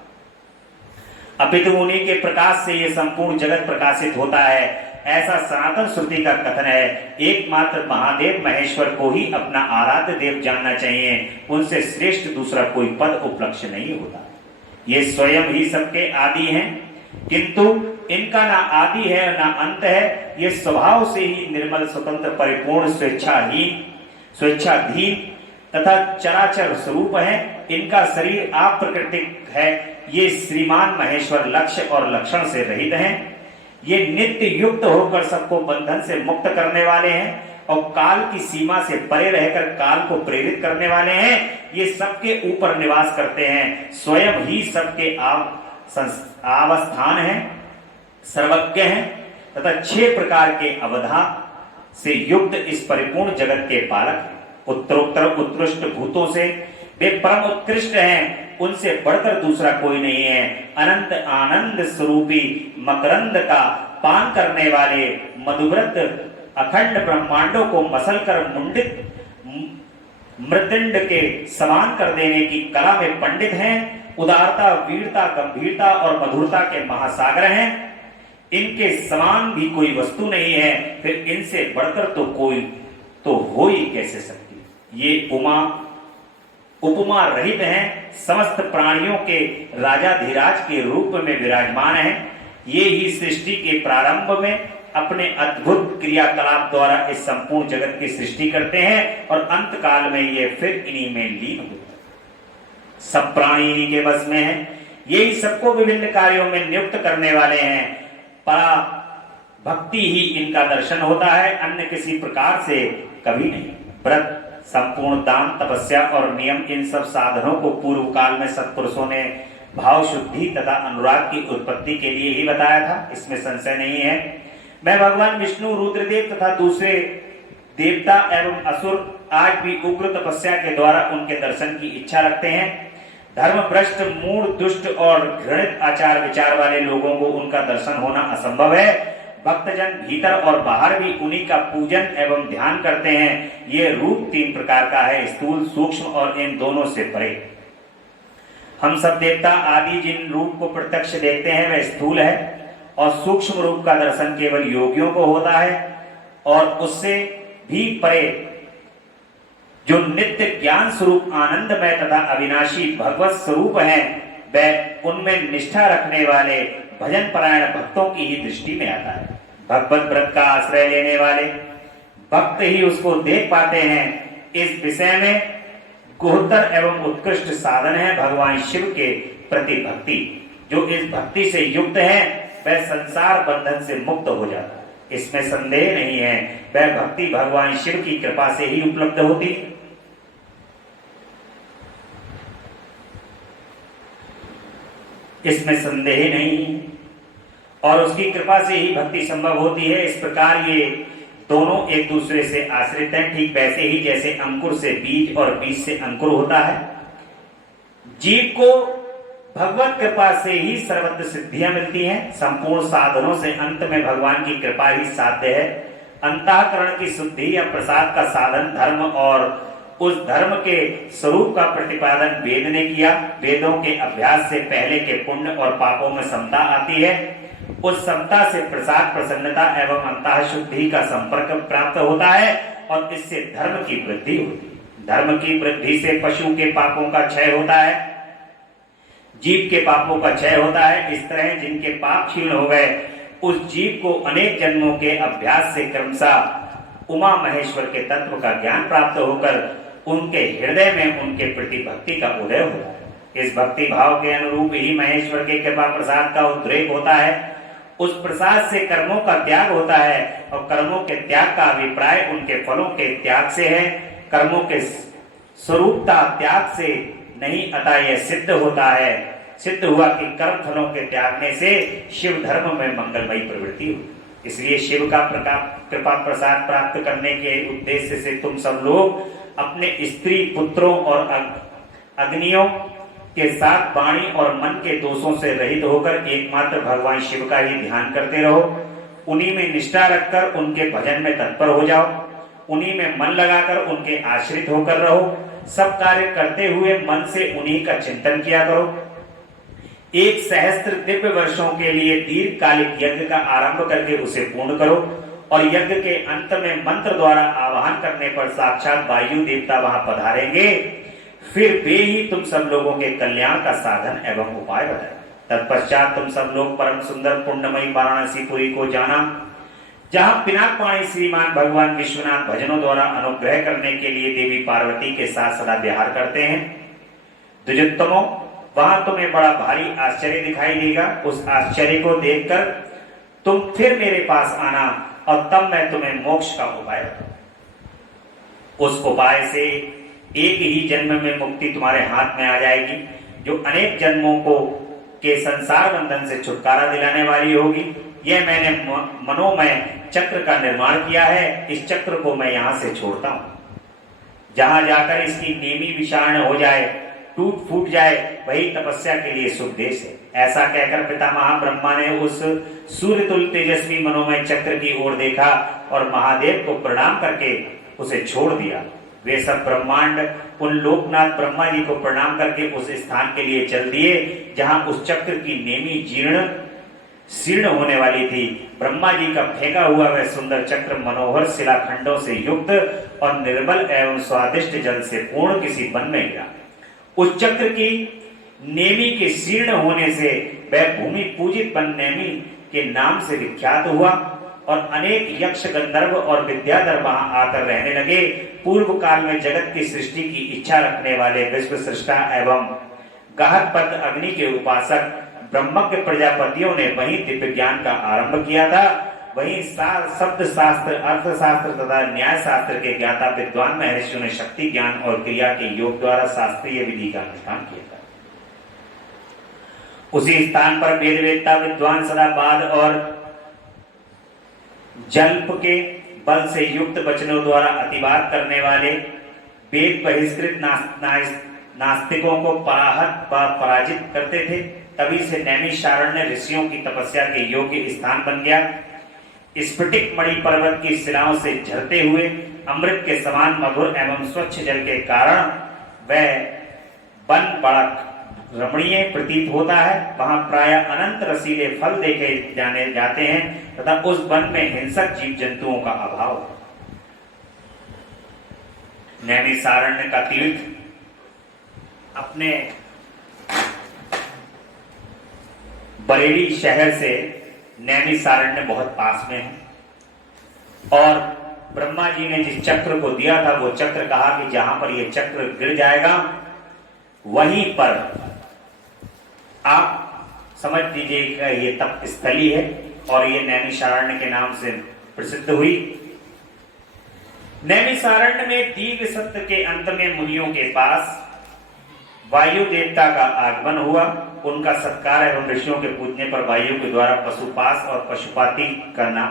अपितु उन्हीं के प्रकाश से ये संपूर्ण जगत प्रकाशित होता है। ऐसा सनातन श्रुति का कथन है। एकमात्र महादेव महेश्वर को ही अपना आराध्य देव जानना चाहिए। उनसे श्रेष्ठ दूसरा कोई पद उपलक्ष्य नहीं होता। ये स्वयं ही सबके आदि हैं, किंतु इनका ना आदि है ना अंत है। ये स्वभाव से ही निर्मल स्वतंत्र परिपूर्ण स्वेच्छाधीन तथा चराचर स्वरूप है। इनका शरीर आप प्राकृतिक है। ये श्रीमान महेश्वर लक्ष्य और लक्षण से रहित हैं। ये नित्य युक्त होकर सबको बंधन से मुक्त करने वाले हैं और काल की सीमा से परे रहकर काल को प्रेरित करने वाले हैं। ये सबके ऊपर निवास करते हैं, स्वयं ही सबके आवस्थान है, सर्वज्ञ हैं तथा 6 प्रकार के अवधा से युक्त इस परिपूर्ण जगत के पालक हैं। उत्तरोत्तर उत्कृष्ट भूतों से वे परम उत्कृष्ट हैं। उनसे बढ़कर दूसरा कोई नहीं है। अनंत आनंद स्वरूपी मकरंद का पान करने वाले मधुव्रत अखंड ब्रह्मांडों को मसलकर मुंडित मृदंड के समान कर देने की कला में पंडित हैं। उदारता, वीरता, गंभीरता और मधुरता के महासागर हैं। इनके समान भी कोई वस्तु नहीं है। फिर इनसे बढ़कर तो कोई तो हो ही कैसे सकती। ये उपमा रहित हैं। समस्त प्राणियों के राजाधिराज के रूप में विराजमान हैं। ये ही सृष्टि के प्रारंभ में अपने अद्भुत क्रियाकलाप द्वारा इस संपूर्ण जगत की सृष्टि करते हैं और अंत काल में ये फिर इन्हीं में लीन होते हैं। सब प्राणी इन्हीं के बस में हैं। यही सबको विभिन्न कार्यों में नियुक्त करने वाले हैं। परा भक्ति ही इनका दर्शन होता है, अन्य किसी प्रकार से कभी नहीं। व्रत, संपूर्ण दान, तपस्या और नियम, इन सब साधनों को पूर्व काल में सत्पुरुषों ने भाव शुद्धि तथा अनुराग की उत्पत्ति के लिए ही बताया था, इसमें संशय नहीं है। मैं भगवान विष्णु, रुद्रदेव तथा दूसरे देवता एवं असुर आज भी उग्र तपस्या के द्वारा उनके दर्शन की इच्छा रखते हैं। धर्म भ्रष्ट, मूढ़, दुष्ट और घृणित आचार विचार वाले लोगों को उनका दर्शन होना असंभव है। भक्तजन भीतर और बाहर भी उन्हीं का पूजन एवं ध्यान करते हैं। ये रूप 3 प्रकार का है, स्थूल, सूक्ष्म और इन दोनों से परे। हम सब देवता आदि जिन रूप को प्रत्यक्ष देखते हैं वह स्थूल है और सूक्ष्म रूप का दर्शन केवल योगियों को होता है। और उससे भी परे जो नित्य ज्ञान स्वरूप आनंदमय तथा अविनाशी भगवत स्वरूप है, वह उनमें निष्ठा रखने वाले भजन परायण भक्तों की ही दृष्टि में आता है। भगवत व्रत का आश्रय लेने वाले भक्त ही उसको देख पाते हैं। इस विषय में गुहतर एवं उत्कृष्ट साधन है भगवान शिव के प्रति भक्ति। जो इस भक्ति से युक्त है वह संसार बंधन से मुक्त हो जाता है, इसमें संदेह नहीं है। वह भक्ति भगवान शिव की कृपा से ही उपलब्ध होती है। इसमें संदेह नहीं, और उसकी कृपा से ही भक्ति संभव होती है। इस प्रकार ये दोनों एक दूसरे से आश्रित हैं, ठीक वैसे ही जैसे अंकुर से बीज और बीज से अंकुर होता है। जीव को भगवत कृपा से ही सर्वत्र सिद्धियां मिलती हैं। संपूर्ण साधनों से अंत में भगवान की कृपा ही साध्य है। अंतःकरण की शुद्धि या प्रसाद का साधन धर्म और उस धर्म के स्वरूप का प्रतिपादन वेद ने किया। वेदों के अभ्यास से पहले के पुण्य और पापों में समता आती है। उस समता से प्रसाद, प्रसन्नता एवं अंतः शुद्धि का संपर्क प्राप्त होता है और इससे धर्म की वृद्धि होती है। धर्म की वृद्धि से पशु के पापों का क्षय होता है, जीव के पापों का क्षय होता है। इस तरह जिनके पाप क्षीण हो गए उस जीव को अनेक जन्मों के अभ्यास से क्रमशः उमा महेश्वर के तत्व का ज्ञान प्राप्त होकर उनके हृदय में उनके प्रति भक्ति का उदय होता है। इस भक्ति भाव के अनुरूप ही महेश्वर के कृपा प्रसाद का उद्रेक होता है। उस प्रसाद से कर्मों का त्याग होता है और कर्मों के त्याग का अभिप्राय उनके फलों के त्याग से है, कर्मों के स्वरूपता त्याग से नहीं, अतः यह सिद्ध होता है, सिद्ध हुआ कि कर्म फलों के त्यागने से शिव धर्म में मंगलमयी प्रवृत्ति हुई। इसलिए शिव का कृपा प्रसाद प्राप्त करने के उद्देश्य से तुम सब लोग अपने स्त्री पुत्रों और अग्नियों के साथ वाणी और मन के दोषों से रहित होकर एकमात्र भगवान शिव का ही ध्यान करते रहो। उन्हीं में निष्ठा रखकर उनके भजन में तत्पर हो जाओ, उन्हीं में मन लगाकर उनके आश्रित होकर रहो। सब कार्य करते हुए मन से उन्हीं का चिंतन किया करो। 1 सहस्त्र दिव्य वर्षों के लिए दीर्घकालिक यज्ञ का आरंभ करके उसे पूर्ण करो और यज्ञ के अंत में मंत्र द्वारा आवाहन करने पर साक्षात वायु देवता वहां पधारेंगे। फिर वे ही तुम सब लोगों के कल्याण का साधन एवं उपाय बताए। तत्पश्चात तुम सब लोग परम सुंदर पुण्यमयी वाराणसीपुरी को जाना, जहां पिनाक पाणी श्रीमान भगवान विश्वनाथ भजनों द्वारा अनुग्रह करने के लिए देवी पार्वती के साथ सदा विहार करते हैं। द्विजोत्तमों, वहां तुम्हें बड़ा भारी आश्चर्य दिखाई देगा। उस आश्चर्य को देखकर तुम फिर मेरे पास आना और तब मैं तुम्हें मोक्ष का उपाय बताऊं। उस उपाय से एक ही जन्म में मुक्ति तुम्हारे हाथ में आ जाएगी, जो अनेक जन्मों को के संसार बंधन से छुटकारा दिलाने वाली होगी। यह मैंने मनोमय चक्र का निर्माण किया है। इस चक्र को मैं यहां से छोड़ता हूं। जहां जाकर इसकी नेमी विषार्ण हो जाए, टूट फूट जाए, वही तपस्या के लिए शुभ देश है। ऐसा कहकर पितामह ब्रह्मा ने उस सूर्य तुल्य तेजस्वी मनोमय चक्र की ओर देखा और महादेव को प्रणाम करके उसे छोड़ दिया। वे सब ब्रह्मांड उन लोकनाथ ब्रह्मा जी को प्रणाम करके उस स्थान के लिए चल दिए जहां उस चक्र की नेमी शीर्ण होने वाली थी। ब्रह्मा जी का फेंका हुआ वह सुंदर चक्र मनोहर शिलाखंडों से युक्त और निर्मल एवं स्वादिष्ट जल से पूर्ण किसी वन में गिरा। उस चक्र की नेमी के शीर्ण होने से वह भूमि पूजित वन नेमी के नाम से विख्यात हुआ और अनेक यक्ष, गंधर्व और विद्याधर वहां आकर रहने लगे। पूर्व काल में जगत की सृष्टि की इच्छा रखने वाले विश्व सृष्टा एवं गाहकपद अग्नि के उपासक ब्रह्मज्ञ प्रजापतियों ने वही दिव्य ज्ञान का आरंभ किया था। वही शब्द शास्त्र, अर्थशास्त्र तथा न्याय शास्त्र के ज्ञाता विद्वान महर्षियों ने शक्ति ज्ञान और क्रिया के योग द्वारा शास्त्रीय विधि का अनुष्ठान किया था। उसी स्थान पर वेद वेदता विद्वान सदा वाद और जल्प के बल से युक्त वचनों द्वारा अतिवाद करने वाले वेद बहिष्कृत नास्तिकों को पराजित करते थे। तभी से नैमिषारण्य ऋषियों की तपस्या के योग्य स्थान बन गया। स्फटिक मणि पर्वत की शिलाओं से झरते हुए अमृत के समान मधुर एवं स्वच्छ जल के कारण वह वन बड़ा रमणीय प्रतीत होता है। वहां प्राय अनंत रसीले फल देखे जाते हैं तथा उस वन में हिंसक जीव जंतुओं का अभाव है। नैमिषारण्य का तीर्थ अपने बरेली शहर से नैमिषारण्य बहुत पास में है और ब्रह्मा जी ने जिस चक्र को दिया था वो चक्र कहा कि जहां पर ये चक्र गिर जाएगा वहीं पर आप समझ लीजिएगा ये तप स्थली है और ये नैमिषारण्य के नाम से प्रसिद्ध हुई। नैमिषारण्य में दीर्घ सत्र के अंत में मुनियों के पास वायु देवता का आगमन हुआ। उनका सत्कार एवं ऋषियों के पूजने पर वायु के द्वारा पशुपास और पशुपाति करना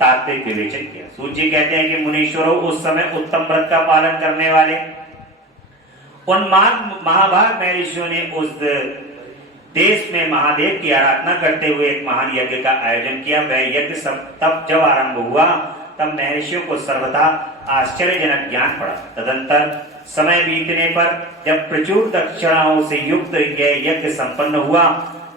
तात्विक विवेचन किया। सूर्य कहते हैं कि मुनीश्वरों, उस समय उत्तम व्रत का पालन करने वाले उन महाभाग महर्षियों ने उस देश में महादेव की आराधना करते हुए एक महान यज्ञ का आयोजन किया। वह यज्ञ तब जब आरंभ हुआ तब महर्षियों को सर्वथा आश्चर्यजनक ज्ञान पड़ा। तदंतर समय बीतने पर जब प्रचुर दक्षिणाओं से युक्त यह यज्ञ संपन्न हुआ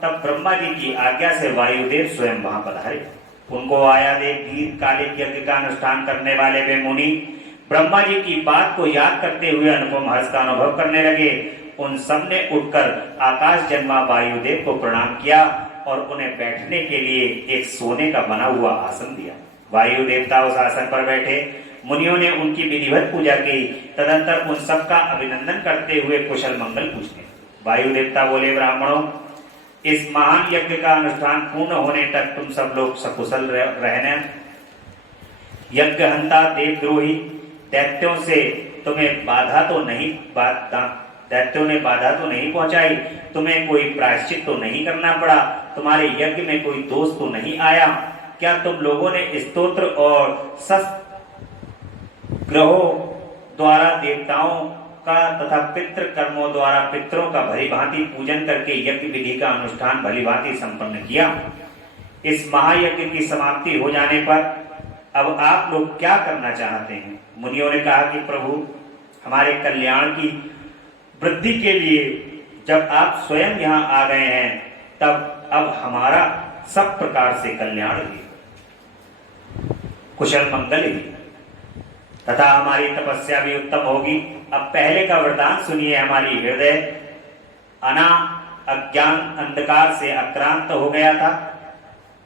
तब ब्रह्मा जी की आज्ञा से वायुदेव स्वयं वहां पधारे। उनको आया देख दीर्घकालिक यज्ञ का अनुष्ठान करने वाले वे मुनि ब्रह्मा जी की बात को याद करते हुए अनुपम हर्ष का अनुभव करने लगे। उन सब ने उठकर आकाश जन्मा वायुदेव को प्रणाम किया और उन्हें बैठने के लिए एक सोने का बना हुआ आसन दिया। वायु देवता उस आसन पर बैठे। मुनियों ने उनकी विधिवत पूजा की। तदंतर उन सबका अभिनंदन करते हुए कुशल मंगल पूछने। वायु देवता बोले, ब्राह्मणों, इस महान यज्ञ का अनुष्ठान पूर्ण होने तक तुम सब लोग सकुशल रहना। यज्ञहंता देवद्रोही दैत्यों से तुम्हें दैत्यों ने बाधा तो नहीं पहुंचाई, तुम्हें कोई प्रायश्चित तो नहीं करना पड़ा, तुम्हारे यज्ञ में कोई दोष तो नहीं आया। क्या तुम लोगों ने स्तोत्र और शस्त्र ग्रहों द्वारा देवताओं का तथा पितृ कर्मों द्वारा पितरों का भली भांति पूजन करके यज्ञ विधि का अनुष्ठान भली भांति संपन्न किया? इस महायज्ञ की समाप्ति हो जाने पर अब आप लोग क्या करना चाहते हैं? मुनियों ने कहा कि प्रभु, हमारे कल्याण की वृद्धि के लिए जब आप स्वयं यहाँ आ गए हैं, तब अब हमारा सब प्रकार से कल्याण भी, कुशल मंगल भी तथा हमारी तपस्या भी उत्तम होगी। अब पहले का वरदान सुनिए। हमारी हृदय अज्ञान अंधकार से आक्रांत हो गया था।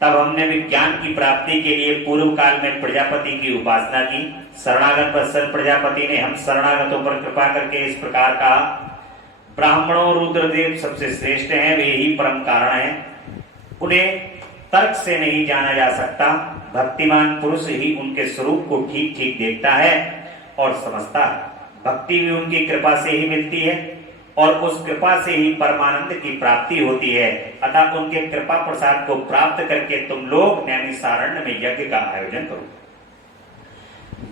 तब हमने विज्ञान की प्राप्ति के लिए पूर्व काल में प्रजापति की उपासना की। शरणागत वत्सल प्रजापति ने हम शरणागतों पर कृपा करके इस प्रकार कहा, ब्राह्मणों, रुद्रदेव सबसे श्रेष्ठ हैं, वे ही परम कारण हैं, उन्हें तर्क से नहीं जाना जा सकता। भक्तिमान पुरुष ही उनके स्वरूप को ठीक ठीक देखता है और समझता है। भक्ति भी उनकी कृपा से ही मिलती है और उस कृपा से ही परमानंद की प्राप्ति होती है। अतः उनके कृपा प्रसाद को प्राप्त करके तुम लोग नैमिषारण्य में यज्ञ का आयोजन करो।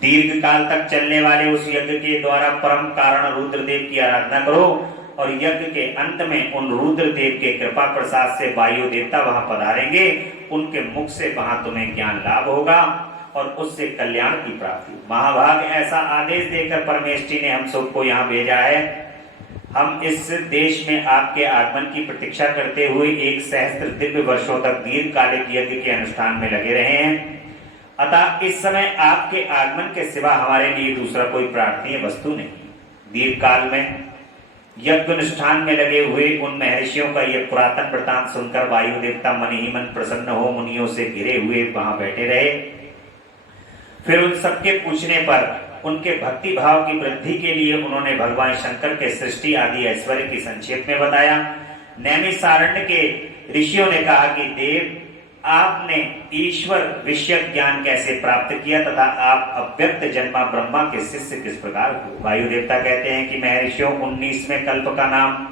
दीर्घ काल तक चलने वाले उस यज्ञ के द्वारा परम कारण रुद्रदेव की आराधना करो और यज्ञ के अंत में उन रुद्रदेव के कृपा प्रसाद से वायु देवता वहां पधारेंगे। उनके मुख से वहां तुम्हें ज्ञान लाभ होगा और उससे कल्याण की प्राप्ति। महाभाग ऐसा आदेश देकर परमेष्ठी ने हम सबको यहाँ भेजा है। हम इस देश में आपके आगमन की प्रतीक्षा करते हुए 1 सहस्त्र दिव्य वर्षों तक दीर्घकालिक यज्ञ के अनुष्ठान में लगे रहे हैं। अतः इस समय आपके आगमन के सिवा हमारे लिए दूसरा कोई प्रार्थनीय वस्तु नहीं। दीर्घ काल में यज्ञ अनुष्ठान में लगे हुए उन महर्षियों का यह पुरातन वृतांत सुनकर वायु देवता मन ही मन प्रसन्न हो मुनियों से घिरे हुए वहां बैठे रहे। फिर उन सबके पूछने पर उनके भक्ति भाव की वृद्धि के लिए उन्होंने भगवान शंकर के सृष्टि आदि ऐश्वर्य की संक्षेप में बताया। नैमिषारण्य के ऋषियों ने कहा कि देव, आपने ईश्वर विषय ज्ञान कैसे प्राप्त किया तथा आप अव्यक्त जन्मा ब्रह्मा के शिष्य किस प्रकार हुए? वायु देवता कहते हैं कि महर्षियों, 19वें कल्प का नाम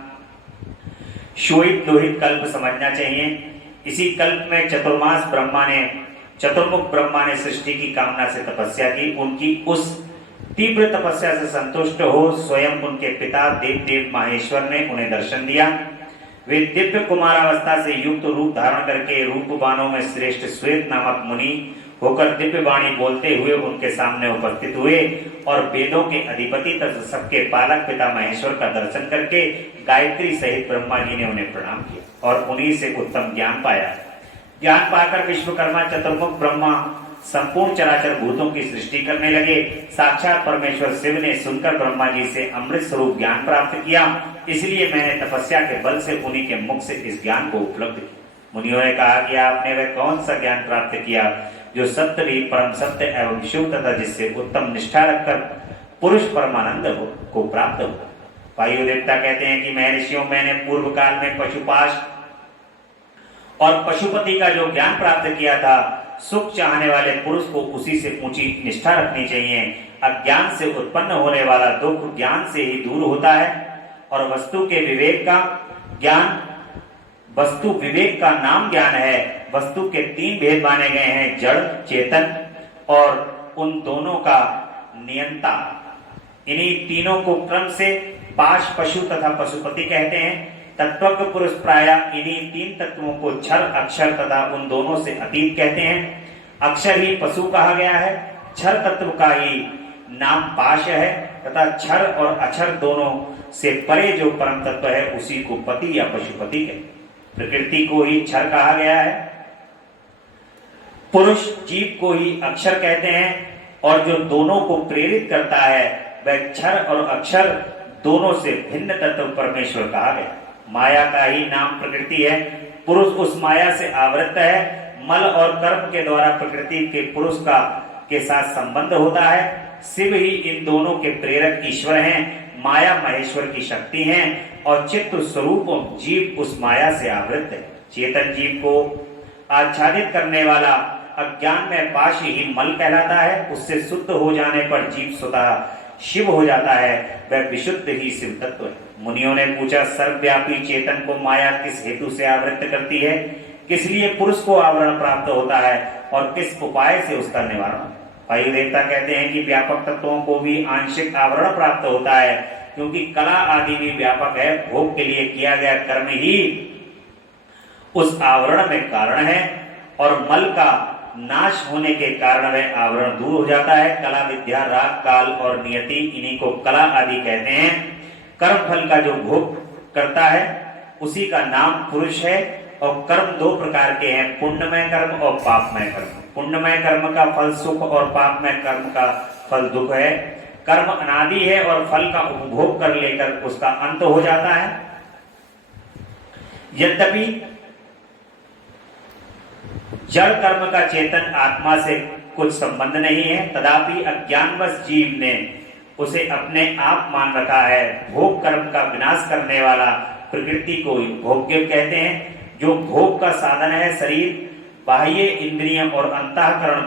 श्वेत लोहित कल्प समझना चाहिए। इसी कल्प में चतुर्मुख ब्रह्मा ने सृष्टि की कामना से तपस्या की। उनकी उस तीव्र तपस्या से संतुष्ट हो स्वयं उनके पिता देव माहेश्वर ने उन्हें दर्शन दिया। वे दिव्य कुमारावस्था से युक्त रूप धारण करके रूपवानों में श्रेष्ठ श्वेत नामक मुनि होकर दिव्य वाणी बोलते हुए उनके सामने उपस्थित हुए और वेदों के अधिपति तथा सबके पालक पिता महेश्वर का दर्शन करके गायत्री सहित ब्रह्मा जी ने उन्हें प्रणाम किया और उन्हीं से उत्तम ज्ञान पाया। ज्ञान पाकर विश्वकर्मा चतुर्मुख ब्रह्मा संपूर्ण चराचर भूतों की सृष्टि करने लगे। साक्षात परमेश्वर शिव ने सुनकर ब्रह्मा जी से अमृत स्वरूप ज्ञान प्राप्त किया, इसलिए मैंने तपस्या के बल से उन्हीं के मुख से इस ज्ञान को उपलब्ध किया। मुनियों ने कहा कि आपने वह कौन सा ज्ञान प्राप्त किया जो सत्य भी परम सत्य एवं शिव तथा जिससे उत्तम निष्ठा रखकर पुरुष परमानंद को प्राप्त हो? वायु देवता कहते हैं कि महर्षियों, मैंने पूर्व काल में पशुपाश और पशुपति का जो ज्ञान प्राप्त किया था, सुख चाहने वाले पुरुष को उसी से ऊंची निष्ठा रखनी चाहिए। अज्ञान से उत्पन्न होने वाला दुख ज्ञान से ही दूर होता है और वस्तु विवेक का नाम ज्ञान है। वस्तु के 3 भेद माने गए हैं, जड़, चेतन और उन दोनों का नियंता। इन्हीं तीनों को क्रम से पाश, पशु तथा पशुपति कहते हैं। तत्वज्ञ पुरुष प्रायः इन्हीं 3 तत्वों को क्षर, अक्षर तथा उन दोनों से अतीत कहते हैं। अक्षर ही पशु कहा गया है, क्षर तत्व का ही नाम पाश है तथा क्षर और अक्षर दोनों से परे जो परम तत्व है उसी को पति या पशुपति कहते हैं। प्रकृति को ही क्षर कहा गया है। पुरुष जीव को ही अक्षर कहते हैं और जो दोनों को प्रेरित करता है वह क्षर और अक्षर दोनों से भिन्न तत्व परमेश्वर कहा गया। माया का ही नाम प्रकृति है। पुरुष उस माया से आवृत है। मल और कर्म के द्वारा प्रकृति के पुरुष का के साथ संबंध होता है। शिव ही इन दोनों के प्रेरक ईश्वर हैं। माया महेश्वर की शक्ति है और चित्त स्वरूप जीव उस माया से आवृत है। चेतन जीव को आच्छादित करने वाला अज्ञान में पाश ही मल कहलाता है। उससे शुद्ध हो जाने पर जीव स्वतः शिव हो जाता है। वह विशुद्ध ही शिव तत्व है। मुनियों ने पूछा, सर्वव्यापी चेतन को माया किस हेतु से आवृत करती है? किस लिए पुरुष को आवरण प्राप्त होता है और किस उपाय से उसका निवारण? वायु देवता कहते हैं कि व्यापक तत्वों को भी आंशिक आवरण प्राप्त होता है, क्योंकि कला आदि भी व्यापक है। भोग के लिए किया गया कर्म ही उस आवरण में कारण है और मल का नाश होने के कारण वह आवरण दूर हो जाता है। कला, विद्या, राग, काल और नियति, इन्हीं को कला आदि कहते हैं। कर्म फल का जो भोग करता है उसी का नाम पुरुष है। और कर्म दो प्रकार के हैं, पुण्यमय कर्म और पापमय कर्म। पुण्यमय कर्म का फल सुख और पापमय कर्म का फल दुख है। कर्म अनादि है और फल का उपभोग कर लेकर उसका अंत हो जाता है। यद्यपि जड़ कर्म का चेतन आत्मा से कुछ संबंध नहीं है, तथापि अज्ञानवश जीव ने उसे अपने आप मान रखा है। भोग कर्म का विनाश करने वाला प्रकृति को भोग्य कहते हैं। जो भोग का साधन है शरीर, बाह्य इंद्रियों और अंतःकरण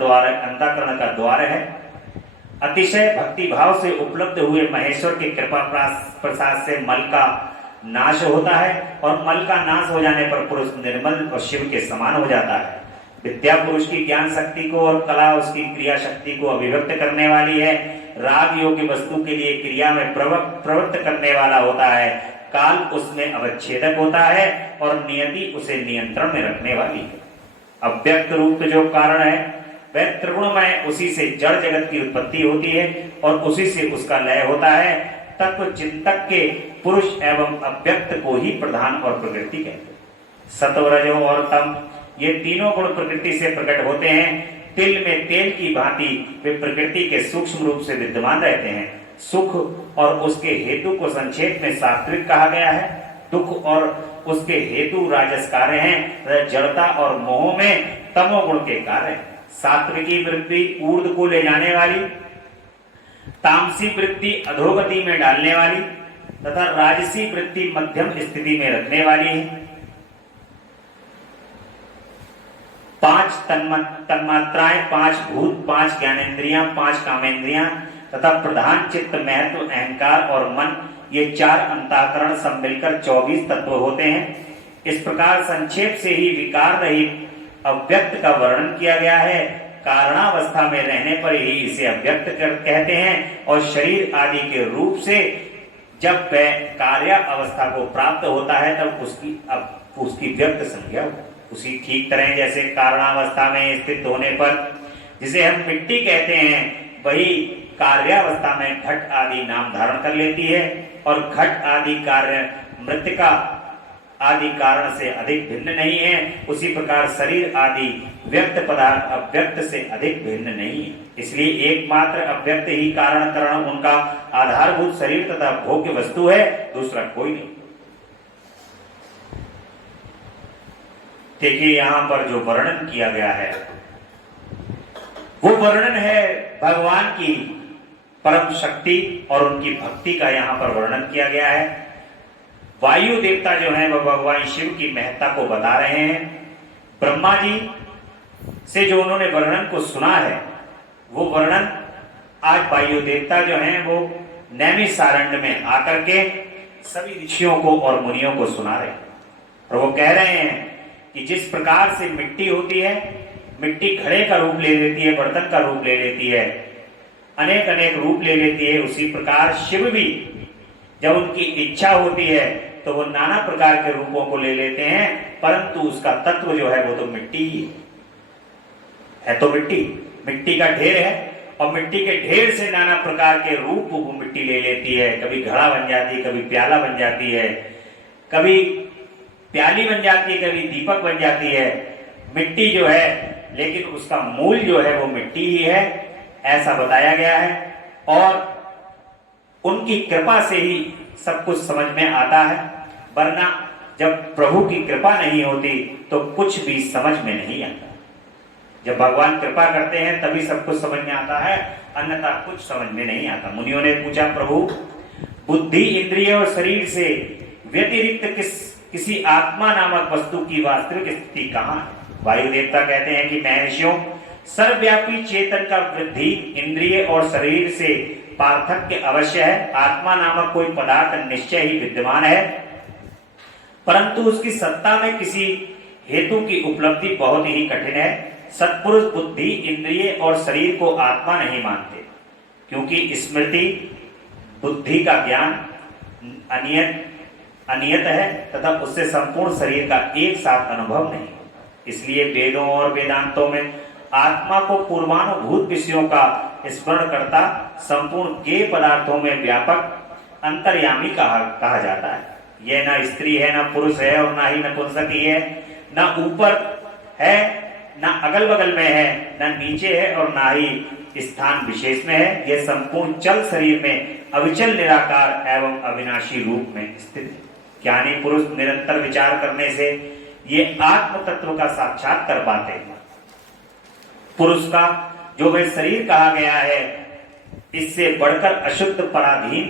का द्वार है। अतिशय भक्ति भाव से उपलब्ध हुए महेश्वर के कृपा प्रसाद से मल का नाश होता है और मल का नाश हो जाने पर पुरुष निर्मल और शिव के समान हो जाता है। विद्या पुरुष की ज्ञान शक्ति को और कला उसकी क्रिया शक्ति को अभिव्यक्त करने वाली है। राग योग्य वस्तु के लिए क्रिया में प्रवृत्त करने वाला होता है। काल उसमें अवच्छेदक होता है और नियति उसे नियंत्रण में रखने वाली है। अव्यक्त रूप जो कारण है वह त्रिगुणमय, उसी से जड़ जगत की उत्पत्ति होती है और उसी से उसका लय होता है। तत्व चिंतक के पुरुष एवं अव्यक्त को ही प्रधान और प्रकृति कहते हैं। सत्व, रजो और तम, ये तीनों गुण प्रकृति से प्रकट होते हैं। तिल में तेल की भांति वे प्रकृति के सूक्ष्म रूप से विद्यमान रहते हैं। सुख और उसके हेतु को संक्षेप में सात्विक कहा गया है। दुख और उसके हेतु राजस कार्य हैं। जड़ता और मोह में तमोगुण के कार्य हैं। सात्विकी वृत्ति ऊर्ध्व को ले जाने वाली, तामसी वृत्ति अधोगति में डालने वाली तथा राजसी वृत्ति मध्यम स्थिति में रखने वाली है। 5 तन्मात्राएं, 5 भूत, 5 ज्ञानेन्द्रियां, 5 कामेंद्रियां तथा प्रधान चित्त, महत्व, अहंकार और मन, ये 4 अंतःकरण सब मिलकर 24 तत्व होते हैं। इस प्रकार संक्षेप से ही विकार रहित अव्यक्त का वर्णन किया गया है। कारणावस्था में रहने पर ही इसे अव्यक्त कहते हैं और शरीर आदि के रूप से जब वह कार्य अवस्था को प्राप्त होता है तब उसकी व्यक्त संज्ञा उसी ठीक तरह जैसे कारणावस्था में स्थित होने पर जिसे हम मिट्टी कहते हैं, वही कार्यावस्था में घट आदि नाम धारण कर लेती है और घट आदि कार्य मृतिका आदि कारण से अधिक भिन्न नहीं है। उसी प्रकार शरीर आदि व्यक्त पदार्थ अव्यक्त से अधिक भिन्न नहीं है। इसलिए एकमात्र अव्यक्त ही कारण करण उनका आधारभूत शरीर तथा भोग्य वस्तु है, दूसरा कोई नहीं। देखिए यहां पर जो वर्णन किया गया है वो वर्णन है भगवान की परम शक्ति और उनकी भक्ति का यहां पर वर्णन किया गया है। वायु देवता जो हैं वह भगवान शिव की महत्ता को बता रहे हैं। ब्रह्मा जी से जो उन्होंने वर्णन को सुना है वो वर्णन आज वायु देवता जो हैं वो नैमिषारण्य में आकर के सभी ऋषियों को और मुनियों को सुना रहे हैं और वो कह रहे हैं कि जिस प्रकार से मिट्टी होती है, मिट्टी घड़े का रूप ले लेती है, बर्तन का रूप ले लेती है, अनेक अनेक रूप ले लेती है, उसी प्रकार शिव भी जब उनकी इच्छा होती है तो वो नाना प्रकार के रूपों को ले लेते हैं, परंतु उसका तत्व जो है वो तो मिट्टी ही है। तो मिट्टी का ढेर है और मिट्टी के ढेर से नाना प्रकार के रूप वो मिट्टी ले लेती है। कभी घड़ा बन जाती है, कभी प्याला बन जाती है, कभी प्याली बन जाती है, कभी दीपक बन जाती है। मिट्टी जो है, लेकिन उसका मूल जो है वो मिट्टी ही है, ऐसा बताया गया है। और उनकी कृपा से ही सब कुछ समझ में आता है, वरना जब प्रभु की कृपा नहीं होती तो कुछ भी समझ में नहीं आता। जब भगवान कृपा करते हैं तभी सब कुछ समझ में आता है, अन्यथा कुछ समझ में नहीं आता। मुनियों ने पूछा, प्रभु बुद्धि, इंद्रिय और शरीर से व्यतिरिक्त किसी आत्मा नामक वस्तु की वास्तविक स्थिति कहाँ है? वायु देवता कहते हैं कि महर्षियों, सर्वव्यापी चेतन का वृद्धि इंद्रिय और शरीर से पार्थक्य अवश्य है। आत्मा नामक कोई पदार्थ निश्चय ही विद्यमान है, परंतु उसकी सत्ता में किसी हेतु की उपलब्धि बहुत ही कठिन है। सत्पुरुष बुद्धि, इंद्रिय और शरीर को आत्मा नहीं मानते, क्योंकि स्मृति, बुद्धि का ज्ञान अनियत है तथा उससे संपूर्ण शरीर का एक साथ अनुभव नहीं। इसलिए वेदों और वेदांतों में आत्मा को पूर्वानुभूत विषयों का स्मरण करता संपूर्ण ज्ञेय पदार्थों में व्यापक अंतर्यामी कहा जाता है। यह ना स्त्री है, ना पुरुष है, और ना ही नपुंसक है, ना ऊपर है, ना अगल बगल में है, ना नीचे है, और ना ही स्थान विशेष में है। यह संपूर्ण चल शरीर में अविचल निराकार एवं अविनाशी रूप में स्थित है। ज्ञानी पुरुष निरंतर विचार करने से ये आत्म तत्व का साक्षात कर पाते हैं। पुरुष का जो वह शरीर कहा गया है, इससे बढ़कर अशुद्ध, पराधीन,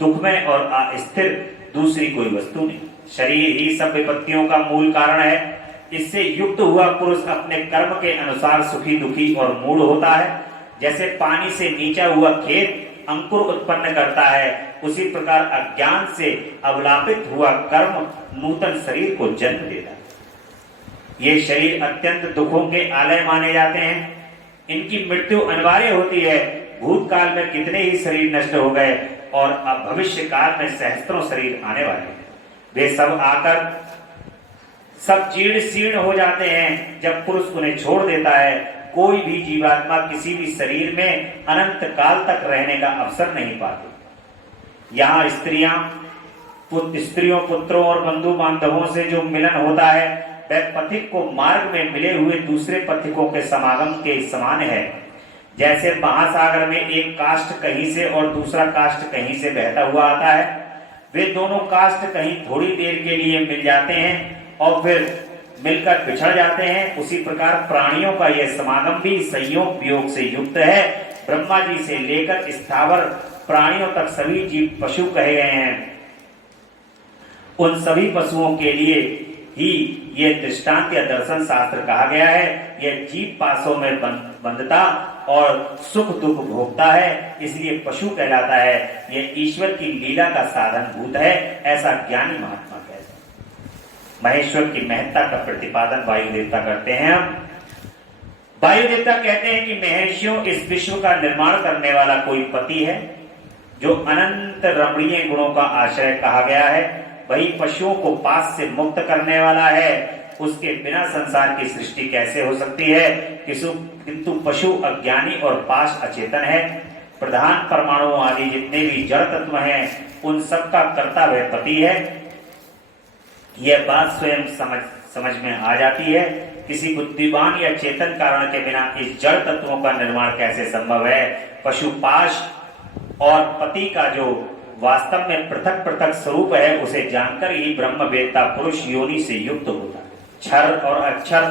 दुखमय और अस्थिर दूसरी कोई वस्तु नहीं। शरीर ही सब विपत्तियों का मूल कारण है। इससे युक्त हुआ पुरुष अपने कर्म के अनुसार सुखी, दुखी और मूढ़ होता है। जैसे पानी से नीचा हुआ खेत अंकुर उत्पन्न करता है, उसी प्रकार अज्ञान से अवलापित हुआ कर्म नूतन शरीर को जन्म देता है। ये शरीर अत्यंत दुखों के आलय माने जाते हैं। इनकी मृत्यु अनिवार्य होती है। भूतकाल में कितने ही शरीर नष्ट हो गए और अब भविष्य काल में सहस्त्रों शरीर आने वाले हैं। वे सब आकर सब जीर्ण शीर्ण हो जाते हैं जब पुरुष उन्हें छोड़ देता है। कोई भी जीवात्मा किसी भी शरीर में अनंत काल तक रहने का अवसर नहीं पाती। यहाँ स्त्रियों, पुत्रों और बंधु बांधवों से जो मिलन होता है, वह पथिक को मार्ग में मिले हुए दूसरे पथिकों के समागम के समान है। जैसे महासागर में एक काष्ठ कहीं से और दूसरा काष्ठ कहीं से बहता हुआ आता है, वे दोनों काष्ठ कहीं थोड़ी देर के लिए मिल जाते हैं और फिर मिलकर बिछड़ जाते हैं, उसी प्रकार प्राणियों का यह समागम भी संयोग वियोग से युक्त है। ब्रह्मा जी से लेकर स्थावर प्राणियों तक सभी जीव पशु कहे गए हैं। उन सभी पशुओं के लिए ही ये दृष्टांत या दर्शन शास्त्र कहा गया है। यह जीव पासों में बंधता और सुख दुख भोगता है, इसलिए पशु कहलाता है। यह ईश्वर की लीला का साधन भूत है, ऐसा ज्ञानी महात्मा कहते हैं। महेश्वर की महत्ता का प्रतिपादन वायु देवता करते हैं। वायु देवता कहते हैं कि महर्षियों, इस विश्व का निर्माण करने वाला कोई पति है जो अनंत रमणीय गुणों का आश्रय कहा गया है। वही पशुओं को पास से मुक्त करने वाला है। उसके बिना संसार की सृष्टि कैसे हो सकती है? किंतु पशु अज्ञानी और पाश अचेतन है। प्रधान परमाणु आदि जितने भी जड़ तत्व हैं, उन सब का कर्ता वह पति है। यह बात स्वयं समझ में आ जाती है। किसी बुद्धिमान या चेतन कारण के बिना इस जड़ तत्वों का निर्माण कैसे संभव है? पशु पाश और पति का जो वास्तव में पृथक पृथक स्वरूप है, उसे जानकर ही ब्रह्मवेत्ता पुरुष योनि से युक्त होता है। क्षर और अक्षर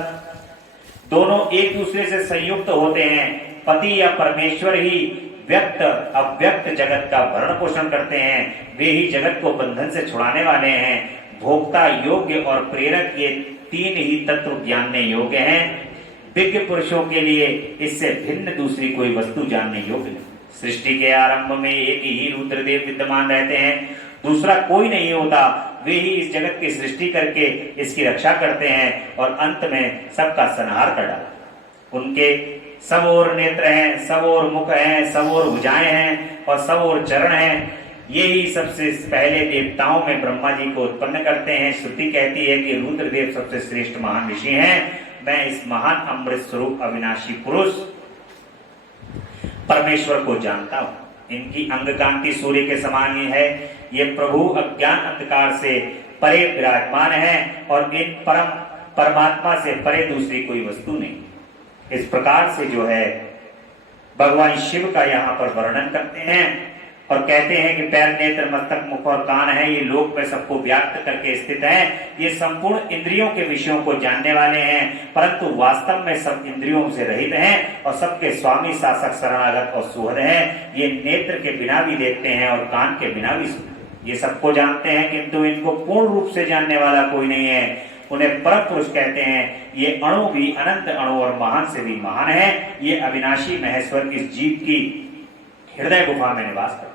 दोनों एक दूसरे से संयुक्त होते हैं। पति या परमेश्वर ही व्यक्त अव्यक्त जगत का भरण पोषण करते हैं। वे ही जगत को बंधन से छुड़ाने वाले हैं। भोक्ता, योग्य और प्रेरक, ये तीन ही तत्व जानने योग्य हैं। विज्ञ पुरुषों के लिए इससे भिन्न दूसरी कोई वस्तु जानने योग्य नहीं। सृष्टि के आरंभ में एक ही रुद्रदेव विद्यमान रहते हैं, दूसरा कोई नहीं होता। वे ही इस जगत की सृष्टि करके इसकी रक्षा करते हैं और अंत में सबका संहार कर डालते हैं। उनके सब और नेत्र हैं, सब और मुख हैं, सब और भुजाएं हैं और सब और चरण हैं। ये ही सबसे पहले देवताओं में ब्रह्मा जी को उत्पन्न करते हैं। श्रुति कहती है कि रुद्रदेव सबसे श्रेष्ठ महान ऋषि हैं। मैं इस महान अमृत स्वरूप अविनाशी पुरुष परमेश्वर को जानता हूं। इनकी अंग कांति सूर्य के समान ही है। ये प्रभु अज्ञान अंधकार से परे विराजमान है और इन परमात्मा से परे दूसरी कोई वस्तु नहीं। इस प्रकार से जो है भगवान शिव का यहाँ पर वर्णन करते हैं और कहते हैं कि पैर, नेत्र, मस्तक, मुख और कान है, ये लोक में सबको व्याप्त करके स्थित हैं। ये संपूर्ण इंद्रियों के विषयों को जानने वाले हैं, परंतु वास्तव में सब इंद्रियों से रहित हैं और सबके स्वामी, शासक, शरणागत और सुहृद हैं। ये नेत्र के बिना भी देखते हैं और कान के बिना भी सुनते हैं। ये सबको जानते हैं, किंतु इनको पूर्ण रूप से जानने वाला कोई नहीं है। उन्हें परम पुरुष कहते हैं। ये अणु भी अनंत अणु और महान से भी महान है। ये अविनाशी महेश्वर इस जीव की हृदय गुफा में निवास करते हैं।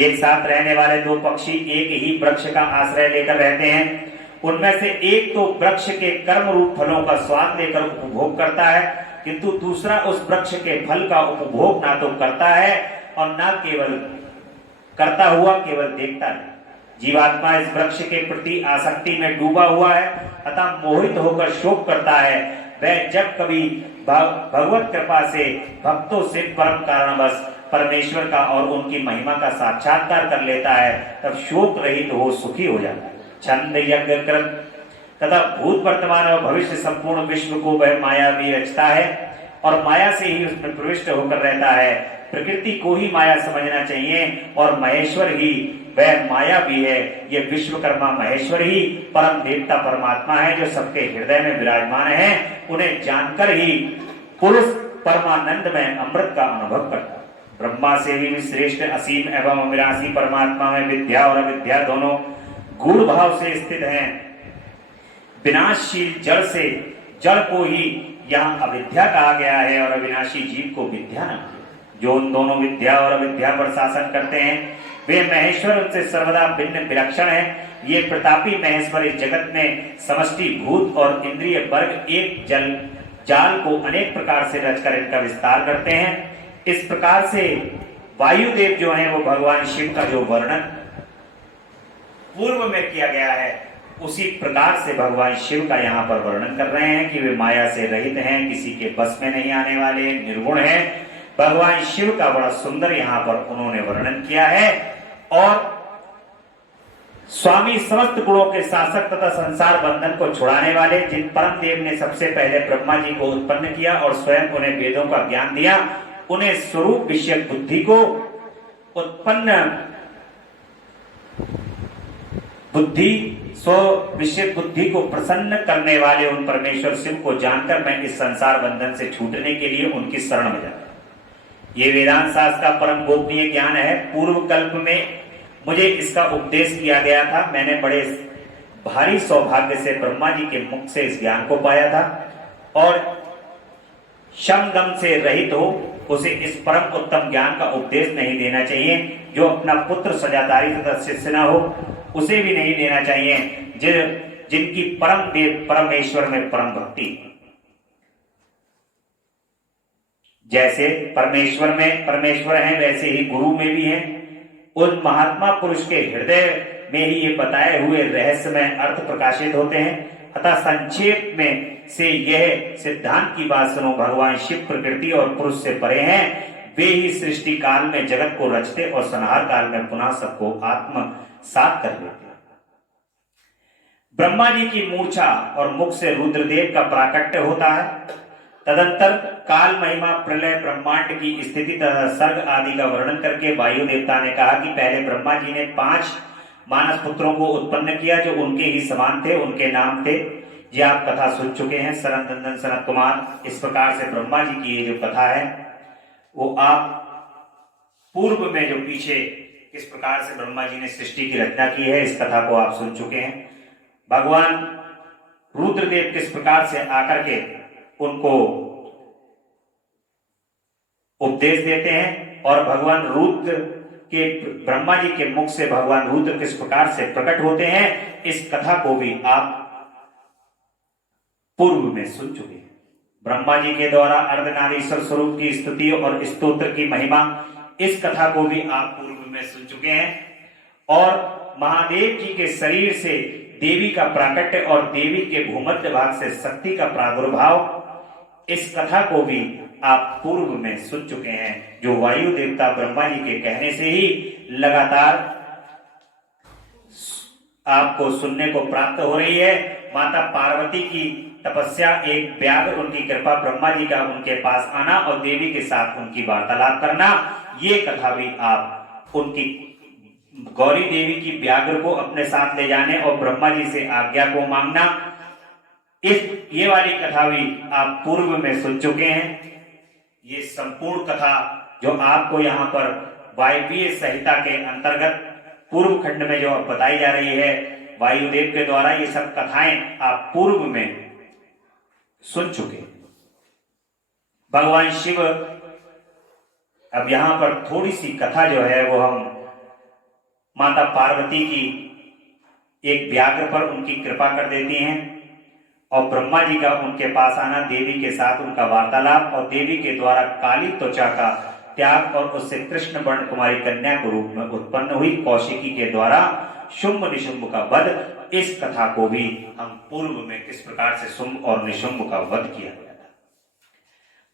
एक साथ रहने वाले दो पक्षी एक ही वृक्ष का आश्रय लेकर रहते हैं। उनमें से एक तो वृक्ष के कर्म रूप फलों का स्वाद लेकर उपभोग करता है, किंतु दूसरा उस वृक्ष के फल का उपभोग ना तो करता है और ना केवल करता हुआ केवल देखता है। जीवात्मा इस वृक्ष के प्रति आसक्ति में डूबा हुआ है, अतः मोहित होकर शोक करता है। वह जब कभी भगवत कृपा से भक्तों से परम कारणवश परमेश्वर का और उनकी महिमा का साक्षात्कार कर लेता है, तब शोक रहित हो सुखी हो जाता है। छंद यज्ञ कृत तथा भूत, वर्तमान और भविष्य संपूर्ण विश्व को वह माया भी रचता है और माया से ही उसमें प्रविष्ट होकर रहता है। प्रकृति को ही माया समझना चाहिए और महेश्वर ही वह माया भी है। ये विश्वकर्मा महेश्वर ही परम देवता परमात्मा है, जो सबके हृदय में विराजमान है। उन्हें जानकर ही पुरुष परमानंद में अमृत का अनुभव करता है। ब्रह्मा से भी श्रेष्ठ असीम एवं अविनाशी परमात्मा में विद्या और अविद्या दोनों गूढ़ भाव से स्थित हैं। विनाशशील जड़ से जड़ को ही यहाँ अविद्या कहा गया है और अविनाशी जीव को विद्या नाम दिया। जो उन दोनों विद्या और अविद्या पर शासन करते हैं, वे महेश्वर उनसे सर्वदा भिन्न विलक्षण है। ये प्रतापी महेश्वर इस जगत में समष्टि भूत और इंद्रिय वर्ग एक जाल को अनेक प्रकार से रचकर इनका विस्तार करते हैं। इस प्रकार से वायुदेव जो हैं, वो भगवान शिव का जो वर्णन पूर्व में किया गया है, उसी प्रकार से भगवान शिव का यहाँ पर वर्णन कर रहे हैं कि वे माया से रहित हैं, किसी के बस में नहीं आने वाले, निर्गुण हैं। भगवान शिव का बड़ा सुंदर यहाँ पर उन्होंने वर्णन किया है और स्वामी समस्त गुणों के शासक तथा संसार बंधन को छुड़ाने वाले, जिन परम देव ने सबसे पहले ब्रह्मा जी को उत्पन्न किया और स्वयं उन्हें वेदों का ज्ञान दिया, उन्हें स्वरूप विषयक बुद्धि को उत्पन्न स्व विषय बुद्धि को प्रसन्न करने वाले उन परमेश्वर शिव को जानकर मैं इस संसार बंधन से छूटने के लिए उनकी शरण में जाता हूं। ये वेदांत शास्त्र का परम गोपनीय ज्ञान है। पूर्व कल्प में मुझे इसका उपदेश किया गया था। मैंने बड़े भारी सौभाग्य से ब्रह्मा जी के मुख से इस ज्ञान को पाया था और शम दम से रहित हो उसे इस परम उत्तम ज्ञान का उपदेश नहीं देना चाहिए। जो अपना पुत्र सजातारी तथा शिष्य न हो, उसे भी नहीं देना चाहिए। जिनकी परम देव परमेश्वर में परम भक्ति, जैसे परमेश्वर में परमेश्वर है, वैसे ही गुरु में भी है। उन महात्मा पुरुष के हृदय में ही ये बताए हुए रहस्य में अर्थ प्रकाशित होते हैं। अतः संक्षेप में से यह सिद्धांत की बात सुनो। भगवान शिव प्रकृति और पुरुष से परे हैं। वे ही सृष्टि काल में जगत को रचते और संहार काल में पुनः सबको आत्मसात कर लेते। ब्रह्मा जी की मूर्छा और मुख से रुद्रदेव का प्राकट्य होता है। तदंतर काल महिमा प्रलय ब्रह्मांड की स्थिति तथा सर्ग आदि का वर्णन करके वायु देवता ने कहा कि पहले ब्रह्मा जी ने 5 मानस पुत्रों को उत्पन्न किया जो उनके ही समान थे। उनके नाम थे, ये आप कथा सुन चुके हैं, सनत नंदन, सनत कुमार। इस प्रकार से ब्रह्मा जी की ये जो कथा है वो आप पूर्व में जो पीछे किस प्रकार से ब्रह्मा जी ने सृष्टि की रचना की है, इस कथा को आप सुन चुके हैं। भगवान रुद्रदेव किस प्रकार से आकर के उनको उपदेश देते हैं और भगवान रुद्र के ब्रह्मा जी के मुख से भगवान रुद्र किस प्रकार से प्रकट होते हैं, इस कथा को भी आप पूर्व में सुन चुके हैं। ब्रह्मा जी के द्वारा अर्धनारीश्वर स्वरूप की स्तुति और स्तोत्र की महिमा, इस कथा को भी आप पूर्व में सुन चुके हैं। और महादेव जी के शरीर से देवी का प्राकट्य और देवी के भूमध्य भाग से शक्ति का प्रादुर्भाव, इस कथा को भी आप पूर्व में सुन चुके हैं। जो वायु देवता ब्रह्मा जी के कहने से ही लगातार आपको सुनने को प्राप्त हो रही है। माता पार्वती की तपस्या, एक व्याघ्र, उनकी कृपा, ब्रह्मा जी का उनके पास आना और देवी के साथ उनकी वार्तालाप करना, ये कथा भी आप उनकी गौरी देवी की व्याघ्र को अपने साथ ले जाने और ब्रह्मा जी से आज्ञा को मांगना, ये वाली कथा भी आप पूर्व में सुन चुके हैं। ये संपूर्ण कथा जो आपको यहाँ पर वायवीय संहिता के अंतर्गत पूर्व खंड में जो बताई जा रही है वायुदेव के द्वारा, ये सब कथाएं आप पूर्व में सुन चुके। भगवान शिव अब यहां पर थोड़ी सी कथा जो है वो हम माता पार्वती की एक व्याघ्र पर उनकी कृपा कर देती हैं और ब्रह्मा जी का उनके पास आना, देवी के साथ उनका वार्तालाप और देवी के द्वारा काली त्वचा का त्याग और उससे कृष्ण वर्ण कुमारी कन्या के रूप में उत्पन्न हुई कौशिकी के द्वारा शुंभ निशुंभ का वध, इस कथा को भी हम पूर्व में किस प्रकार से शुंभ और निशुंभ का वध किया गया था।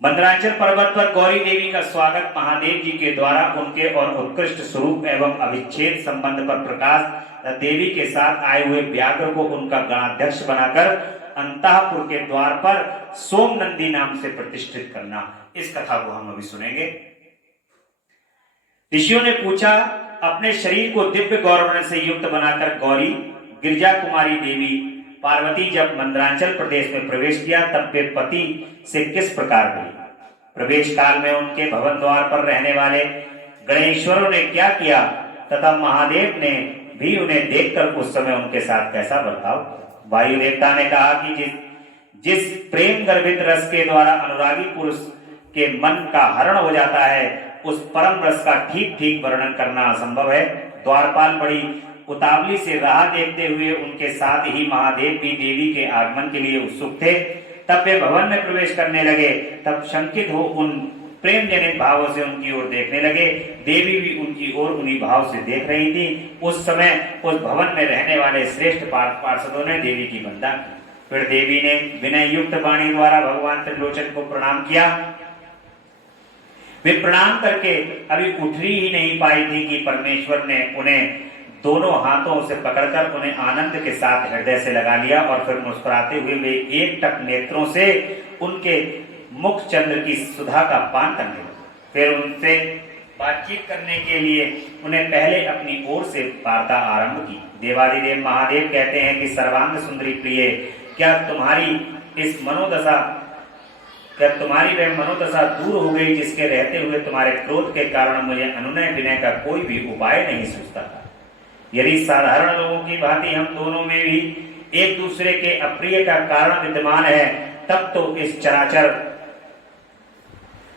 मंदराचल पर्वत पर गौरी देवी का स्वागत महादेव जी के द्वारा उनके और उत्कृष्ट स्वरूप एवं अविच्छेद संबंध पर प्रकाश देवी के साथ आए हुए व्याघ्र को उनका गणाध्यक्ष बनाकर अंतःपुर के द्वार पर सोम नंदी नाम से प्रतिष्ठित करना, इस कथा को हम अभी सुनेंगे। ऋषियों ने पूछा, अपने शरीर को दिव्य गौरवर्ण से युक्त बनाकर गौरी गिरजा कुमारी देवी पार्वती जब मंदरांचल प्रदेश में प्रवेश किया तब वे पति से किस प्रकार मिली? प्रवेश काल में उनके भवन द्वार पर रहने वाले गणेश्वरों ने क्या किया तथा महादेव ने भी उन्हें देखकर उस समय उनके साथ कैसा बर्ताव किया? वायु देवता ने कहा कि जिस प्रेम गर्भित रस के द्वारा अनुरागी पुरुष के मन का हरण हो जाता है, उस परम रस का ठीक ठीक वर्णन करना असंभव है। द्वारपाल बड़ी उतावली से राह देखते हुए उनके साथ ही महादेव भी देवी के आगमन के लिए उत्सुक थे। तब वे भवन में प्रवेश करने लगे, तब शंकित हो उन प्रेम जनित भावों से उनकी ओर देखने लगे। देवी भी उनकी ओर उन्हीं भाव से देख रही थी। उस समय उस भवन में रहने वाले श्रेष्ठ पार्षदों ने देवी की वंदना की। फिर देवी ने विनय युक्त वाणी द्वारा भगवान त्रिलोचन को प्रणाम किया। वे प्रणाम करके अभी उठ ही नहीं पाई थी कि परमेश्वर ने उन्हें दोनों हाथों से पकड़कर उन्हें आनंद के साथ हृदय से लगा लिया और फिर मुस्कुराते हुए वे एक टक नेत्रों से उनके मुख चंद्र की सुधा का पान करने लगे। फिर उनसे बातचीत करने के लिए उन्हें पहले अपनी ओर से वार्ता आरंभ की। देवादिदेव महादेव कहते हैं कि सर्वांग सुंदरी प्रिय, क्या तुम्हारी वह मनोदशा दूर हो गई जिसके रहते हुए तुम्हारे क्रोध के कारण मुझे अनुनय विनय का कोई भी उपाय नहीं सूझता था। यदि साधारण लोगों की भांति हम दोनों में भी एक दूसरे के अप्रिय का कारण विद्यमान है, तब तो इस चराचर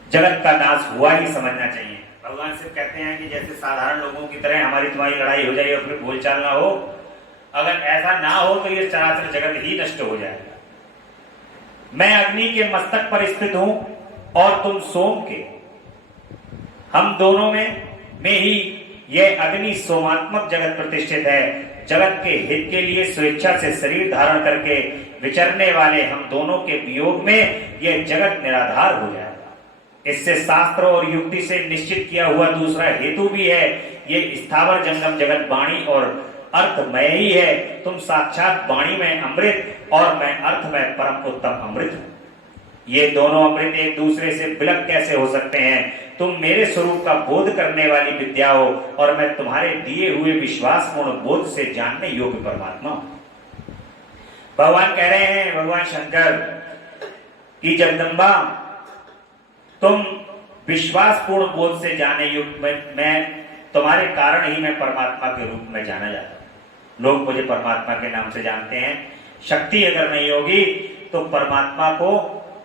जगत का नाश हुआ ही समझना चाहिए। भगवान शिव कहते हैं कि जैसे साधारण लोगों की तरह हमारी तुम्हारी लड़ाई हो जाए और फिर बोलचाल ना हो, अगर ऐसा ना हो तो ये चराचर जगत ही नष्ट हो जाएगा। मैं अग्नि के मस्तक पर स्थित हूं और तुम सोम के, हम दोनों में ही यह अग्नि सोमात्मक जगत प्रतिष्ठित है। जगत के हित के लिए स्वेच्छा से शरीर धारण करके विचरने वाले हम दोनों के वियोग में यह जगत निराधार हो जाएगा। इससे शास्त्र और युक्ति से निश्चित किया हुआ दूसरा हेतु भी है। ये स्थावर जंगम जगत वाणी और अर्थमय ही है। तुम साक्षात वाणी में अमृत और मैं अर्थ में परम उत्तम अमृत हूं। ये दोनों अमृत एक दूसरे से विलग कैसे हो सकते हैं? तुम मेरे स्वरूप का बोध करने वाली विद्या हो और मैं तुम्हारे दिए हुए विश्वासपूर्ण बोध से जानने योग्य परमात्मा हूं। भगवान कह रहे हैं, भगवान शंकर की जगदम्बा, तुम विश्वासपूर्ण बोध से जाने योग्य, मैं तुम्हारे कारण ही मैं परमात्मा के रूप में जाना जाता हूं। लोग मुझे परमात्मा के नाम से जानते हैं। शक्ति अगर नहीं होगी तो परमात्मा को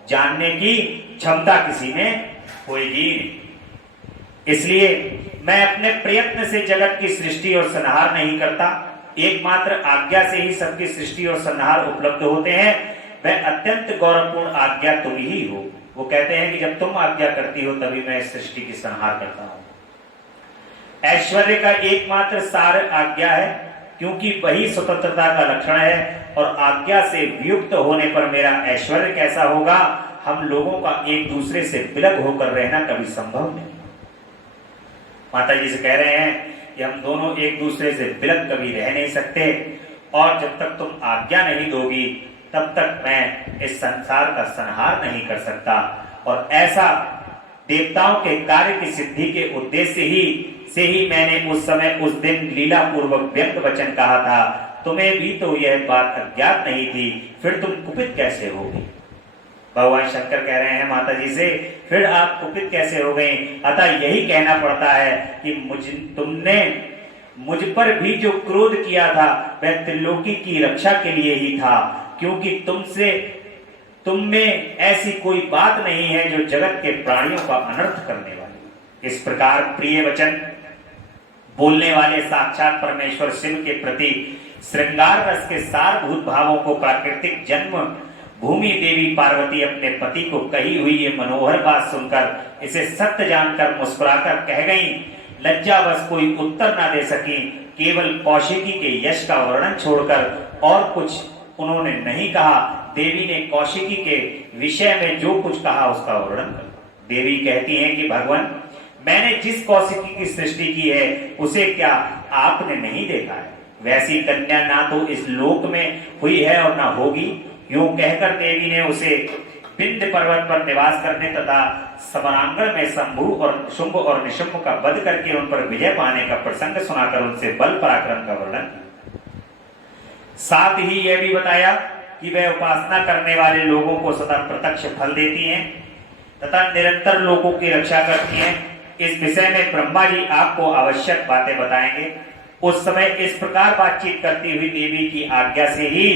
जानने की क्षमता किसी में होगी। इसलिए मैं अपने प्रयत्न से जगत की सृष्टि और संहार नहीं करता। एकमात्र आज्ञा से ही सबकी सृष्टि और संहार उपलब्ध होते हैं। वह अत्यंत गौरवपूर्ण आज्ञा तुम ही हो। वो कहते हैं कि जब तुम आज्ञा करती हो तभी मैं सृष्टि की संहार करता हूं। ऐश्वर्य का एकमात्र सार आज्ञा है, क्योंकि वही स्वतंत्रता का लक्षण है और आज्ञा से वियुक्त होने पर मेरा ऐश्वर्य कैसा होगा? हम लोगों का एक दूसरे से विलग होकर रहना कभी संभव नहीं। माता जी से कह रहे हैं कि हम दोनों एक दूसरे से बिलक कभी रह नहीं सकते, और जब तक तुम आज्ञा नहीं दोगी तब तक मैं इस संसार का संहार नहीं कर सकता। और ऐसा देवताओं के कार्य की सिद्धि के उद्देश्य से ही मैंने उस समय उस दिन लीला पूर्वक व्यक्त वचन कहा था। तुम्हें भी तो यह बात अज्ञात नहीं थी, फिर तुम कुपित कैसे होगी? भगवान शंकर कह रहे हैं माता जी से, फिर आप कुपित कैसे हो गए? अतः यही कहना पड़ता है कि तुमने मुझ पर भी जो क्रोध किया था वह त्रिलोकी की रक्षा के लिए ही था, क्योंकि तुम में ऐसी कोई बात नहीं है जो जगत के प्राणियों का अनर्थ करने वाली। इस प्रकार प्रिय वचन बोलने वाले साक्षात परमेश्वर शिव के प्रति श्रृंगार रस के सारभूत भावों को प्राकृतिक जन्म भूमि देवी पार्वती अपने पति को कही हुई ये मनोहर बात सुनकर इसे सत्य जानकर मुस्कुराकर कह गई। लज्जावश कोई उत्तर ना दे सकी, केवल कौशिकी के यश का वर्णन छोड़कर और कुछ उन्होंने नहीं कहा। देवी ने कौशिकी के विषय में जो कुछ कहा उसका वर्णन कर। देवी कहती हैं कि भगवान, मैंने जिस कौशिकी की सृष्टि की है उसे क्या आपने नहीं देखा है? वैसी कन्या ना तो इस लोक में हुई है और ना होगी। यूं कहकर देवी ने उसे विंध्य पर्वत पर निवास करने तथा समरांगण में शंभु और शुंभ और निशुंभ का वध करके उन पर विजय पाने का प्रसंग सुनाकर उनसे बल पराक्रम का वर्णन। साथ ही यह भी बताया कि वह उपासना करने वाले लोगों को सदा प्रत्यक्ष फल देती हैं तथा निरंतर लोगों की रक्षा करती हैं। इस विषय में ब्रह्मा जी आपको आवश्यक बातें बताएंगे। उस समय इस प्रकार बातचीत करती हुई देवी की आज्ञा से ही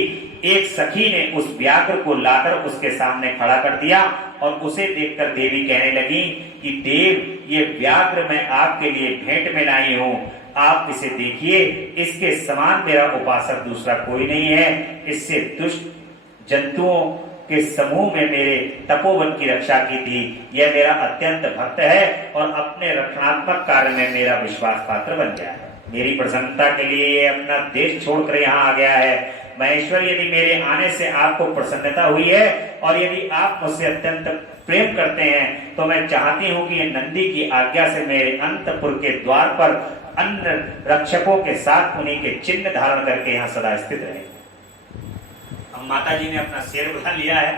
एक सखी ने उस व्याघ्र को लाकर उसके सामने खड़ा कर दिया और उसे देखकर देवी कहने लगी कि देव, ये व्याघ्र मैं आपके लिए भेंट में लाई हूं, आप इसे देखिए। इसके समान मेरा उपासक दूसरा कोई नहीं है। इससे दुष्ट जंतुओं के समूह में मेरे तपोवन की रक्षा की थी। यह मेरा अत्यंत भक्त है और अपने रक्षणात्मक कार्य में मेरा विश्वास पात्र बन गया है। मेरी प्रसन्नता के लिए ये अपना देश छोड़कर यहाँ आ गया है। महेश्वर, यदि मेरे आने से आपको प्रसन्नता हुई है और यदि आप मुझसे अत्यंत प्रेम करते हैं तो मैं चाहती हूँ कि नंदी की आज्ञा से मेरे अंतपुर के द्वार पर अन्य रक्षकों के साथ उन्हीं के चिन्ह धारण करके यहाँ सदा स्थित रहे। अब माता जी ने अपना शेर बुला लिया है।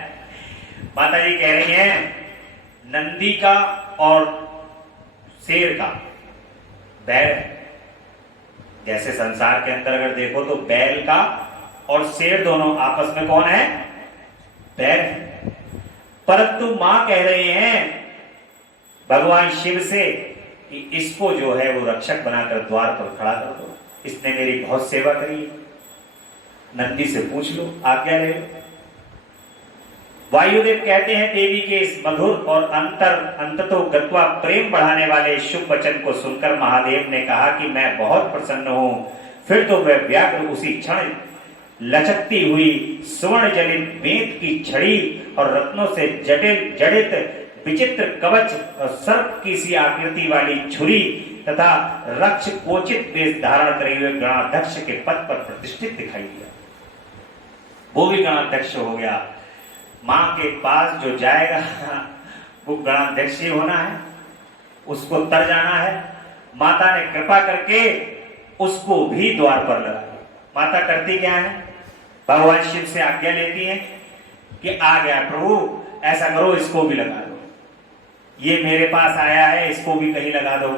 माता जी कह रही हैं, नंदी का और शेर का बैल, जैसे संसार के अंदर अगर देखो तो बैल का और शेर दोनों आपस में कौन है? बैल है। परंतु मां कह रहे हैं भगवान शिव से कि इसको जो है वो रक्षक बनाकर द्वार पर खड़ा कर दो। इसने मेरी बहुत सेवा करी, नंदी से पूछ लो, आज्ञा ले लो। वायुदेव कहते हैं देवी के इस मधुर और अंततो गत्वा प्रेम बढ़ाने वाले शुभ वचन को सुनकर महादेव ने कहा कि मैं बहुत प्रसन्न हूं। फिर तो वह व्याघ्र उसी क्षण लचकती हुई स्वर्ण जलित बेंत की छड़ी और रत्नों से जड़ित विचित्र कवच और सर्प की सी आकृति वाली छुरी तथा रक्ष कोचित वेश धारण करे हुए गणाध्यक्ष के पद पर प्रतिष्ठित दिखाई दिया। वो भी गणाध्यक्ष हो गया। मां के पास जो जाएगा वो गणाध्यक्ष ही होना है, उसको तर जाना है। माता ने कृपा करके उसको भी द्वार पर लगा। माता करती क्या है? भगवान शिव से आज्ञा लेती है कि आ गया प्रभु, ऐसा करो इसको भी लगा दो, ये मेरे पास आया है इसको भी कहीं लगा दो।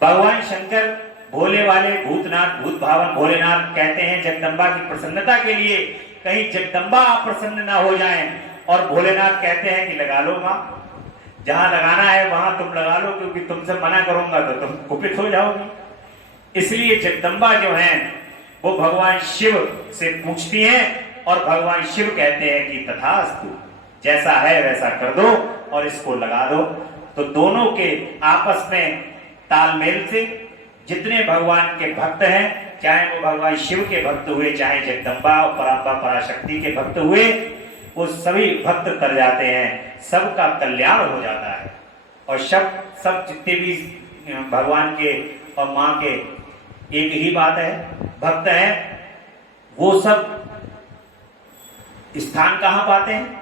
भगवान शंकर भोले वाले भूतनाथ भूत भावन भोलेनाथ कहते हैं जगदम्बा की प्रसन्नता के लिए कहीं जगदम्बा प्रसन्न ना हो जाएं, और भोलेनाथ कहते हैं कि लगा लो मां, जहां लगाना है वहां तुम लगा लो, क्योंकि तुमसे मना करूंगा तो तुम कुपित हो जाओगी। इसलिए जगदम्बा जो है वो भगवान शिव से पूछती हैं और भगवान शिव कहते हैं कि तथास्तु, जैसा है वैसा कर दो और इसको लगा दो। तो दोनों के आपस में तालमेल से जितने भगवान के भक्त हैं, चाहे वो भगवान शिव के भक्त हुए, चाहे जगदम्बा और परांबा पराशक्ति के भक्त हुए, वो सभी भक्त कर जाते हैं, सबका कल्याण हो जाता है। और सब जितने भी भगवान के और मां के एक ही बात है, भक्त हैं, वो सब स्थान कहां पाते हैं?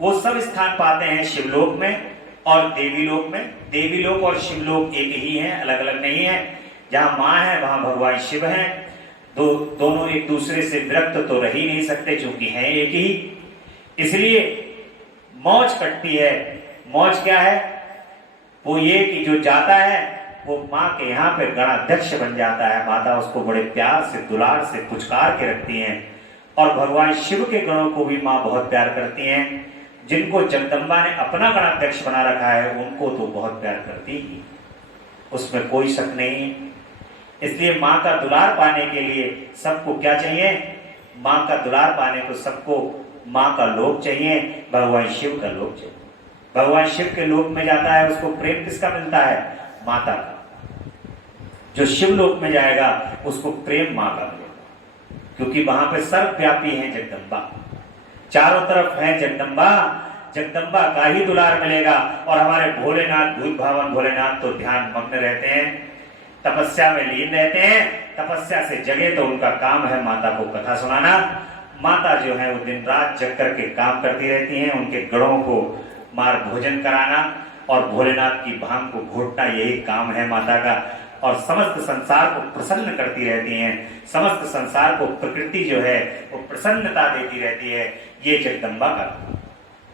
वो सब स्थान पाते हैं शिवलोक में और देवी लोक में। देवी लोक और शिवलोक एक ही हैं, अलग अलग नहीं है। जहां मां है वहां भगवान शिव हैं। दोनों एक दूसरे से विरक्त तो रह ही नहीं सकते, क्योंकि हैं एक ही। इसलिए मौज कटती है। मौज क्या है? वो ये कि जो जाता है वो माँ के यहाँ पे गणाध्यक्ष बन जाता है। माता उसको बड़े प्यार से, दुलार से पुचकार के रखती हैं। और भगवान शिव के गणों को भी माँ बहुत प्यार करती हैं। जिनको जगदम्बा ने अपना गणाध्यक्ष बना रखा है उनको तो बहुत प्यार करती ही, उसमें कोई शक नहीं है। इसलिए माँ का दुलार पाने के लिए सबको क्या चाहिए? माँ का दुलार पाने को सबको माँ का लोक चाहिए, भगवान शिव का लोक चाहिए। भगवान शिव के लोक में जाता है उसको प्रेम किसका मिलता है? माता का। जो शिव लोक में जाएगा उसको प्रेम माँ का मिलेगा, क्योंकि वहां पे सर्वव्यापी है जगदम्बा, चारों तरफ है जगदम्बा। जगदम्बा का ही दुलार मिलेगा। और हमारे भोलेनाथ, भूत भावन भोलेनाथ तो ध्यान मग्न रहते हैं, तपस्या में लीन रहते हैं। तपस्या से जगे तो उनका काम है माता को कथा सुनाना। माता जो है वो दिन रात जग करके काम करती रहती हैं, उनके गणों को मार भोजन कराना और भोलेनाथ की भांग को घोटना, यही काम है माता का। और समस्त संसार को प्रसन्न करती रहती हैं। समस्त संसार को प्रकृति जो है वो प्रसन्नता देती रहती है। ये जगदम्बा का,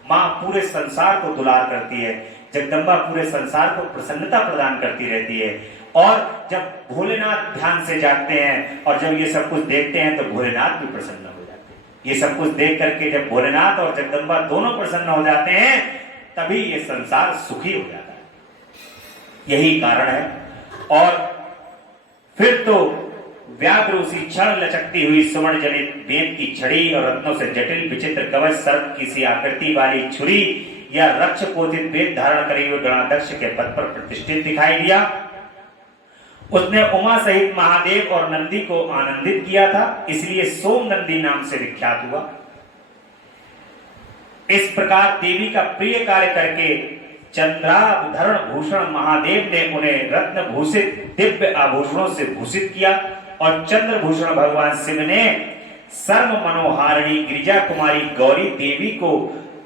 माँ पूरे संसार को दुलार करती है। जगदम्बा पूरे संसार को प्रसन्नता प्रदान करती रहती है। और जब भोलेनाथ ध्यान से जागते हैं और जब ये सब कुछ देखते हैं तो भोलेनाथ भी प्रसन्न हो जाते हैं। ये सब कुछ देख करके जब भोलेनाथ और जगदम्बा दोनों प्रसन्न हो जाते हैं तभी ये संसार सुखी हो जाता है। यही कारण है। और फिर तो व्याघ्र उसी क्षण लचकती हुई सुवर्ण जनित वेद की छड़ी और रत्नों से जटिल विचित्र कवच, सर्प की सी आकृति वाली छुरी या रक्ष पोतित वेद धारण करे हुए गणाध्यक्ष के पद पर प्रतिष्ठित दिखाई दिया। उसने उमा सहित महादेव और नंदी को आनंदित किया था, इसलिए सोम नंदी नाम से विख्यात हुआ। इस प्रकार देवी का प्रिय कार्य करके चंद्राभरण भूषण महादेव ने उन्हें रत्न भूषित दिव्य आभूषणों से भूषित किया। और चंद्रभूषण भगवान शिव ने सर्व मनोहारिणी गिरिजा कुमारी गौरी देवी को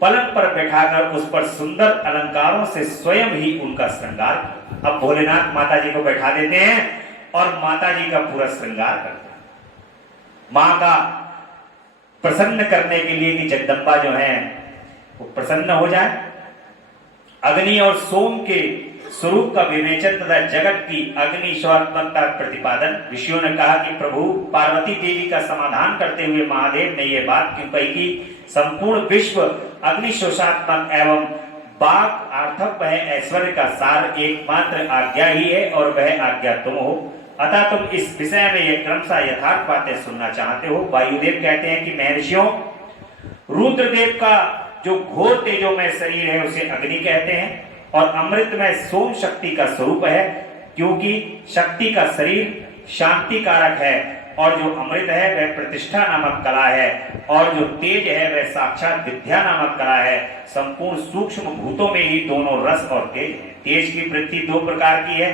पलंग पर बैठाकर उस पर सुंदर अलंकारों से स्वयं ही उनका श्रृंगार किया। अब भोलेनाथ माता जी को बैठा देते हैं और माता जी का पूरा श्रृंगार करते हैं, मां का प्रसन्न करने के लिए कि जगदम्बा जो है वो प्रसन्न हो जाए। अग्नि और सोम के स्वरूप का विवेचन तथा जगत की अग्नि स्वात्मकता प्रतिपादन। ऋषियों ने कहा कि प्रभु पार्वती देवी का समाधान करते हुए महादेव ने यह बात क्यों कही कि संपूर्ण विश्व अग्नि शोषात्मक एवं बाघ आर्थक वह ऐश्वर्य का सार एकमात्र आज्ञा ही है और वह आज्ञा तुम हो, अतः तुम इस विषय में यह क्रमशः यथार्थ बातें सुनना चाहते हो। वायुदेव कहते हैं कि महर्षियों, रुद्रदेव का जो घोर तेजो में शरीर है उसे अग्नि कहते हैं और अमृत में सोम शक्ति का स्वरूप है, क्योंकि शक्ति का शरीर शांति कारक है और जो अमृत है वह प्रतिष्ठा नामक कला है और जो तेज है वह साक्षात विद्या नामक कला है। संपूर्ण सूक्ष्म भूतों में ही दोनों रस और तेज है। तेज की वृत्ति दो प्रकार की है,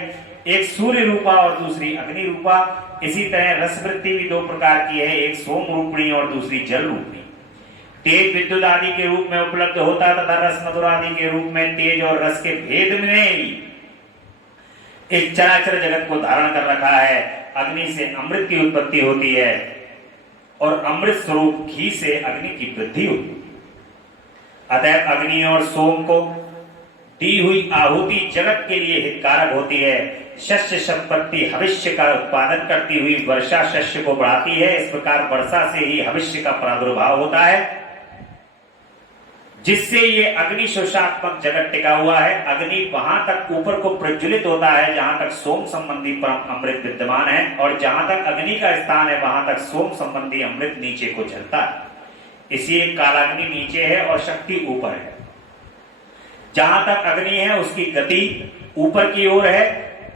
एक सूर्य रूपा और दूसरी अग्नि रूपा। इसी तरह रस वृत्ति भी दो प्रकार की है, एक सोम रूपणी और दूसरी जल रूपणी। तेज विद्युत आदि के रूप में उपलब्ध होता है तथा रस मधुर आदि के रूप में तेज और रस के भेद में ही इस चराचर जगत को धारण कर रखा है। अग्नि से अमृत की उत्पत्ति होती है और अमृत स्वरूप घी से अग्नि की वृद्धि होती है। अतः अग्नि और सोम को दी हुई आहुति जगत के लिए हितकारक होती है। शस्य संपत्ति भविष्य का उत्पादन करती हुई वर्षा शस्य को बढ़ाती है। इस प्रकार वर्षा से ही भविष्य का प्रादुर्भाव होता है, जिससे ये अग्नि शोषात्मक जगत टिका हुआ है। अग्नि वहां तक ऊपर को प्रज्वलित होता है जहां तक सोम संबंधी परम अमृत विद्यमान है और जहां तक अग्नि का स्थान है वहां तक सोम संबंधी अमृत नीचे को झलता है। इसलिए कालाग्नि नीचे है और शक्ति ऊपर है। जहां तक अग्नि है उसकी गति ऊपर की ओर है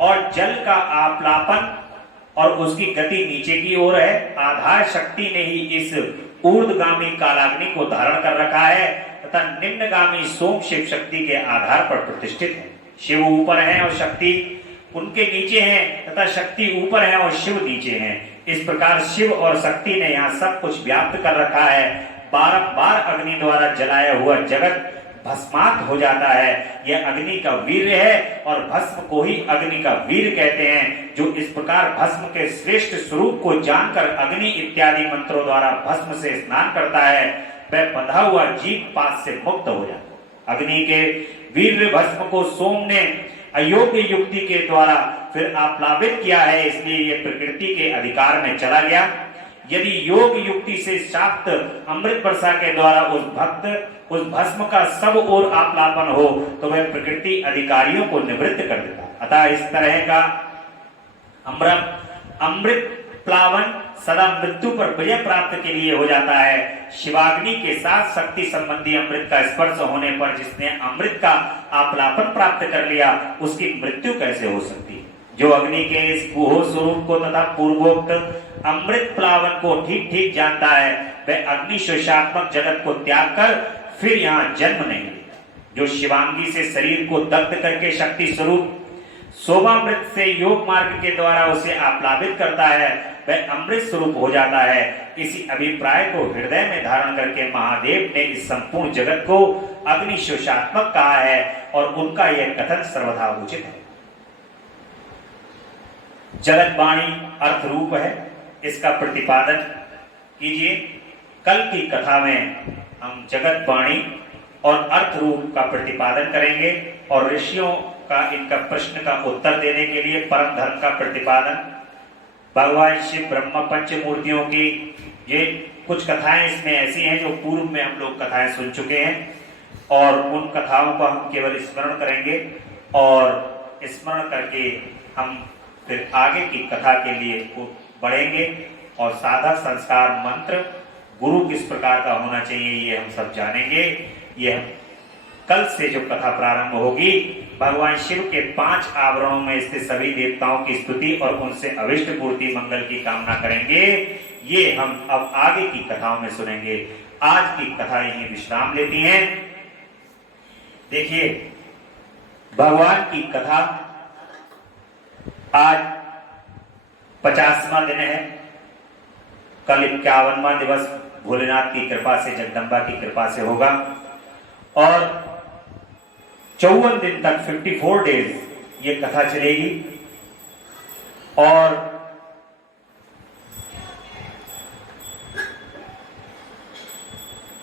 और जल का आपलापन और उसकी गति नीचे की ओर है। आधार शक्ति ने ही इस ऊर्ध्वगामी कालाग्नि को धारण कर रखा है तथा निम्नगामी सोम शिव शक्ति के आधार पर प्रतिष्ठित है। शिव ऊपर है और शक्ति उनके नीचे है तथा शक्ति ऊपर है और शिव नीचे है। इस प्रकार शिव और शक्ति ने यहाँ सब कुछ व्याप्त कर रखा है। बार अग्नि द्वारा जलाया हुआ जगत भस्मात हो जाता है। यह अग्नि का वीर्य है और भस्म को ही अग्नि का वीर कहते हैं। जो इस प्रकार भस्म के श्रेष्ठ स्वरूप को जानकर अग्नि इत्यादि मंत्रों द्वारा भस्म से स्नान करता है, वह बंधा हुआ जीव पास से मुक्त हो जाता है। अग्नि के वीर्य भस्म को सोम ने अयोग्य युक्ति के द्वारा फिर आप्लावित किया है, इसलिए यह प्रकृति के अधिकार में चला गया। यदि योग युक्ति से शाक्त अमृत वर्षा के द्वारा उस भस्म का सब ओर आप्लापन हो तो वह प्रकृति अधिकारियों को निवृत्त कर देता। अतः इस तरह का अमृत प्लावन सदा मृत्यु पर विजय प्राप्त के लिए हो जाता है। शिवाग्नि के साथ शक्ति संबंधी अमृत का स्पर्श होने पर जिसने अमृत का आप्लापन प्राप्त कर लिया, उसकी मृत्यु कैसे हो सकती है? जो अग्नि के इस गुहो स्वरूप को तथा पूर्वोक्त अमृत प्लावन को ठीक ठीक जानता है, वह अग्नि शोषात्मक जगत को त्याग कर फिर यहाँ जन्म नहीं लेता। जो शिवांगी से शरीर को दग्ध करके शक्ति स्वरूप सोमामृत से योग मार्ग के द्वारा उसे आप्लावित करता है, वह अमृत स्वरूप हो जाता है। इसी अभिप्राय को हृदय में धारण करके महादेव ने इस संपूर्ण जगत को अग्नि शोषात्मक कहा है और उनका यह कथन सर्वथा उचित है। जगत वाणी अर्थ रूप है, इसका प्रतिपादन कीजिए। कल की कथा में हम जगत वाणी और अर्थ रूप का प्रतिपादन करेंगे और ऋषियों का इनका प्रश्न का उत्तर देने के लिए परम धर्म का प्रतिपादन, भगवान शिव ब्रह्म पंचमूर्तियों की ये कुछ कथाएं इसमें ऐसी हैं जो पूर्व में हम लोग कथाएं सुन चुके हैं और उन कथाओं को हम केवल स्मरण करेंगे और स्मरण करके हम फिर आगे की कथा के लिए बढ़ेंगे और साधक संस्कार मंत्र गुरु किस प्रकार का होना चाहिए ये हम सब जानेंगे। यह कल से जो कथा प्रारंभ होगी, भगवान शिव के 5 आवरणों में स्थित सभी देवताओं की स्तुति और उनसे अभिष्ट पूर्ति मंगल की कामना करेंगे। ये हम अब आगे की कथाओं में सुनेंगे। आज की कथा यही विश्राम लेती है। देखिए, भगवान की कथा आज 50वां दिन है, कल 51वां दिवस भोलेनाथ की कृपा से, जगदम्बा की कृपा से होगा और 54 दिन तक 54 डेज ये कथा चलेगी और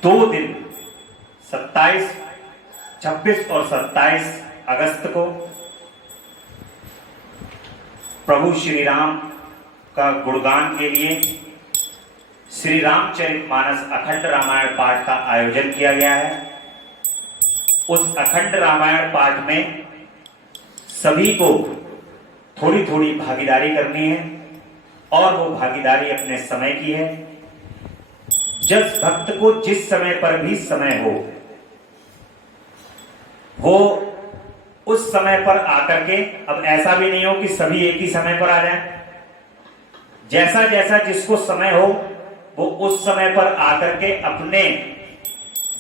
दो दिन 27, 26 और 27 अगस्त को प्रभु श्री राम का गुणगान के लिए श्री रामचरितमानस अखंड रामायण पाठ का आयोजन किया गया है। उस अखंड रामायण पाठ में सभी को थोड़ी थोड़ी भागीदारी करनी है और वो भागीदारी अपने समय की है। जिस भक्त को जिस समय पर भी समय हो वो उस समय पर आकर के, अब ऐसा भी नहीं हो कि सभी एक ही समय पर आ जाएं, जैसा जैसा जिसको समय हो वो उस समय पर आकर के अपने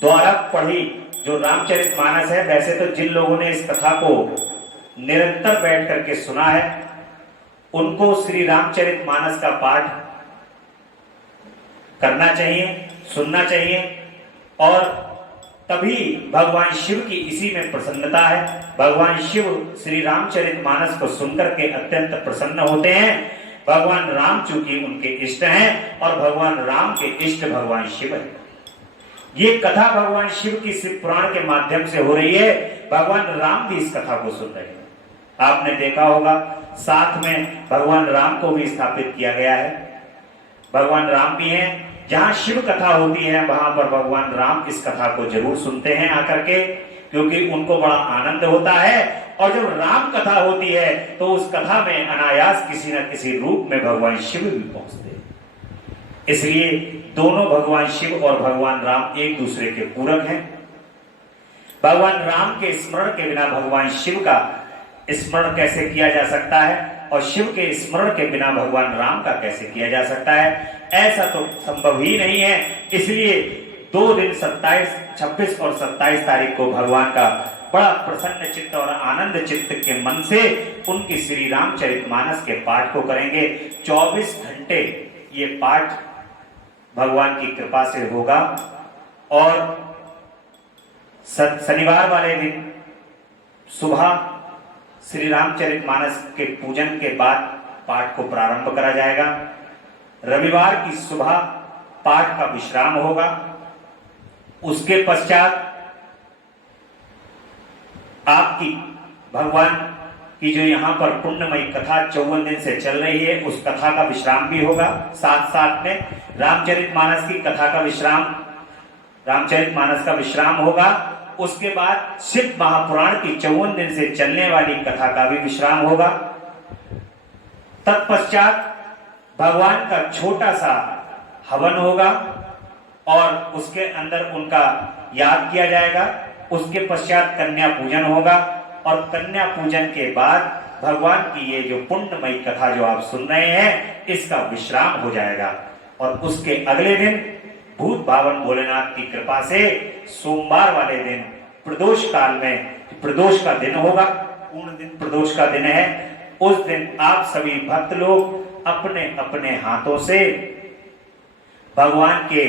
द्वारा पढ़ी जो रामचरितमानस है। वैसे तो जिन लोगों ने इस कथा को निरंतर बैठ करके सुना है उनको श्री रामचरितमानस का पाठ करना चाहिए, सुनना चाहिए और तभी भगवान शिव की इसी में प्रसन्नता है। भगवान शिव श्री रामचरितमानस को सुनकर के अत्यंत प्रसन्न होते हैं। भगवान राम चूंकि उनके इष्ट हैं और भगवान राम के इष्ट भगवान शिव है। ये कथा भगवान शिव की शिव पुराण के माध्यम से हो रही है। भगवान राम भी इस कथा को सुन रहे हैं। आपने देखा होगा साथ में भगवान राम को भी स्थापित किया गया है। भगवान राम भी हैं। जहां शिव कथा होती है वहां पर भगवान राम इस कथा को जरूर सुनते हैं आकर के, क्योंकि उनको बड़ा आनंद होता है। और जब राम कथा होती है तो उस कथा में अनायास किसी न किसी रूप में भगवान शिव भी पहुंचते हैं। इसलिए दोनों भगवान शिव और भगवान राम एक दूसरे के पूरक हैं। भगवान राम के स्मरण के बिना भगवान शिव का स्मरण कैसे किया जा सकता है और शिव के स्मरण के बिना भगवान राम का कैसे किया जा सकता है? ऐसा तो संभव ही नहीं है। इसलिए 2 दिन 27, 26 और 27 तारीख को भगवान का बड़ा प्रसन्न चित्त और आनंद चित्त के मन से उनकी श्री रामचरितमानस के पाठ को करेंगे। 24 घंटे ये पाठ भगवान की कृपा से होगा और शनिवार वाले दिन सुबह श्री रामचरितमानस के पूजन के बाद पाठ को प्रारंभ करा जाएगा। रविवार की सुबह पाठ का विश्राम होगा। उसके पश्चात आपकी भगवान की जो यहाँ पर पुण्यमयी कथा 54 दिन से चल रही है, उस कथा का विश्राम भी होगा। साथ साथ में रामचरितमानस की कथा का विश्राम, रामचरितमानस का विश्राम होगा। उसके बाद शिव महापुराण की 54 दिन से चलने वाली कथा का भी विश्राम होगा। तत्पश्चात भगवान का छोटा सा हवन होगा और उसके अंदर उनका याद किया जाएगा। उसके पश्चात कन्या पूजन होगा और कन्या पूजन के बाद भगवान की ये जो पुण्यमयी कथा जो आप सुन रहे हैं, इसका विश्राम हो जाएगा। और उसके अगले दिन भूत भावन भोलेनाथ की कृपा से सोमवार वाले दिन प्रदोष काल में, प्रदोष का दिन होगा, पूर्ण दिन प्रदोष का दिन है। उस दिन आप सभी भक्त लोग अपने अपने हाथों से भगवान के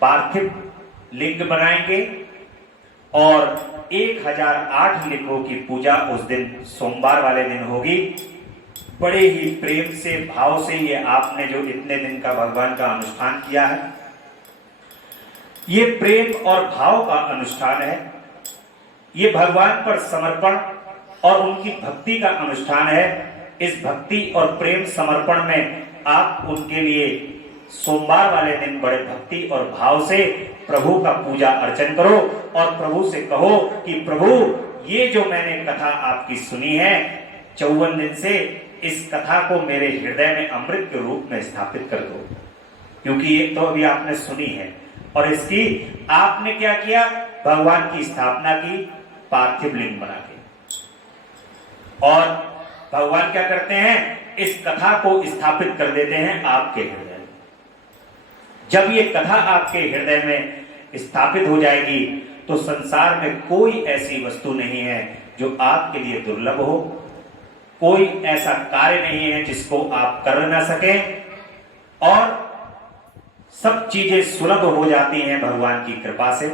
पार्थिव लिंग बनाएंगे और 1008 लिंगों की पूजा उस दिन सोमवार वाले दिन होगी। बड़े ही प्रेम से, भाव से ये आपने जो इतने दिन का भगवान का अनुष्ठान किया है, ये प्रेम और भाव का अनुष्ठान है। ये भगवान पर समर्पण और उनकी भक्ति का अनुष्ठान है। इस भक्ति और प्रेम समर्पण में आप उनके लिए सोमवार वाले दिन बड़े भक्ति और भाव से प्रभु का पूजा अर्चन करो और प्रभु से कहो कि प्रभु, ये जो मैंने कथा आपकी सुनी है 54 दिन से, इस कथा को मेरे हृदय में अमृत के रूप में स्थापित कर दो। क्योंकि ये तो अभी आपने सुनी है और इसकी आपने क्या किया, भगवान की स्थापना की पार्थिव लिंग बना के। और भगवान क्या करते हैं, इस कथा को स्थापित कर देते हैं आपके हृदय में। जब ये कथा आपके हृदय में स्थापित हो जाएगी तो संसार में कोई ऐसी वस्तु नहीं है जो आपके लिए दुर्लभ हो, कोई ऐसा कार्य नहीं है जिसको आप कर ना सके, और सब चीजें सुलभ हो जाती हैं भगवान की कृपा से।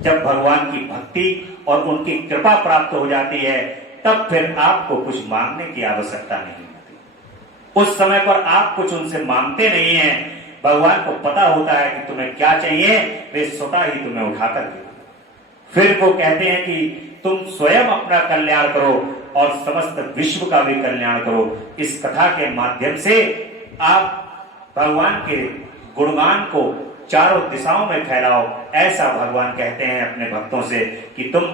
जब भगवान की भक्ति और उनकी कृपा प्राप्त हो जाती है, तब फिर आपको कुछ मांगने की आवश्यकता नहीं होती। उस समय पर आप कुछ उनसे मांगते नहीं हैं, भगवान को पता होता है कि तुम्हें क्या चाहिए, वे स्वतः ही तुम्हें उठाकर देते। फिर वो कहते हैं कि तुम स्वयं अपना कल्याण करो और समस्त विश्व का भी कल्याण करो। इस कथा के माध्यम से आप भगवान के गुणगान को चारों दिशाओं में फैलाओ। ऐसा भगवान कहते हैं अपने भक्तों से कि तुम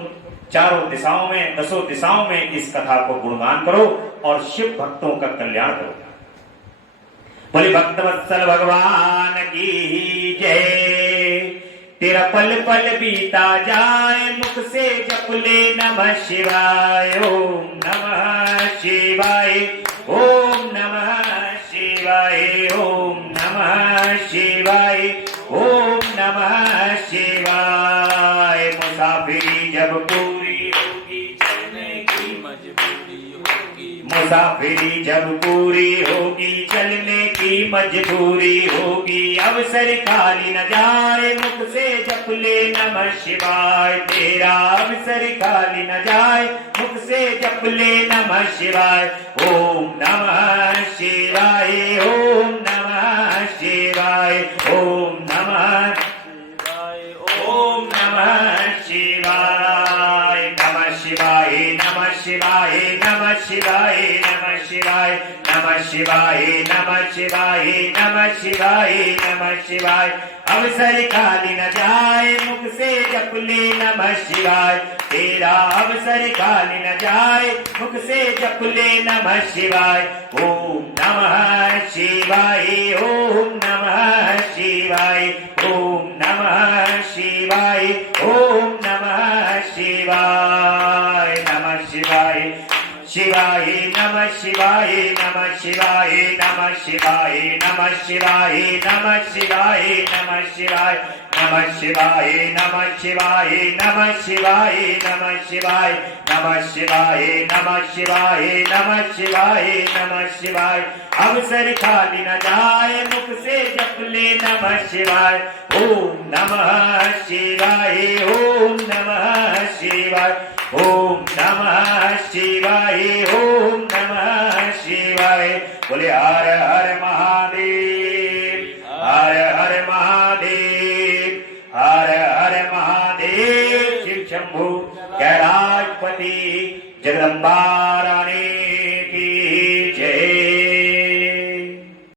चारों दिशाओं में, 10 दिशाओं में इस कथा को गुणगान करो और शिव भक्तों का कल्याण करो। बोले भक्तवत्सल भगवान की जय। तेरा पल पल बीता जाए, मुख से जप ले नमः शिवाय, ओम नमः शिवाय, ओम नमः शिवाय, ओम नमः शिवाय, ओम नमः शिवाय। मुसाफिरी जब पूरी होगी, चलने की मजबूरी होगी। मुसाफिरी जब पूरी होगी, चलने की मजबूरी होगी। अवसर खाली न जाए, मुख से जप ले नमः शिवाय। तेरा अवसर खाली न जाए, मुख से जप ले नमः शिवाय। ओम नमः शिवाय, ओम नमः शिवाय, ओम नमः शिवाय, ओम नमः शिवाय। नमः शिवाय, नमः शिवाय, नमः शिवाय, नमः शिवाय, नमः शिवाय, नमः शिवाय, नमः शिवाय, नमः शिवाय। अवसर खाली न जाए, मुख से जप ले नमः शिवाय। तेरा अवसर खाली न जाए, मुख से जप ले नमः शिवाय। ओम नमः शिवाय, ओम नमः शिवाय, ओम नमः शिवाय, ओम नमः शिवाय। नमः शिवाय, शिवाय नमः शिवाय, नमः शिवाय, नमः शिवाय, नमः शिवाय, नमः शिवाय, नमः शिवाय, नमः शिवाय, नमः शिवाय, नमः शिवाय, नमः शिवाय, नमः शिवाय, नमः शिवाय, नमः शिवाय, नमः शिवाय। अवसर खाली न जाए, मुख से जप ले नमः शिवाय। ओम नमः शिवाय, ओम नमः शिवाय, ओम नमः शिवाय, ओम बोले हर हर महादेव, हर हर महादेव, हर हर महादेव। शिव शंभु कैलाशपति जगदम्बा रानी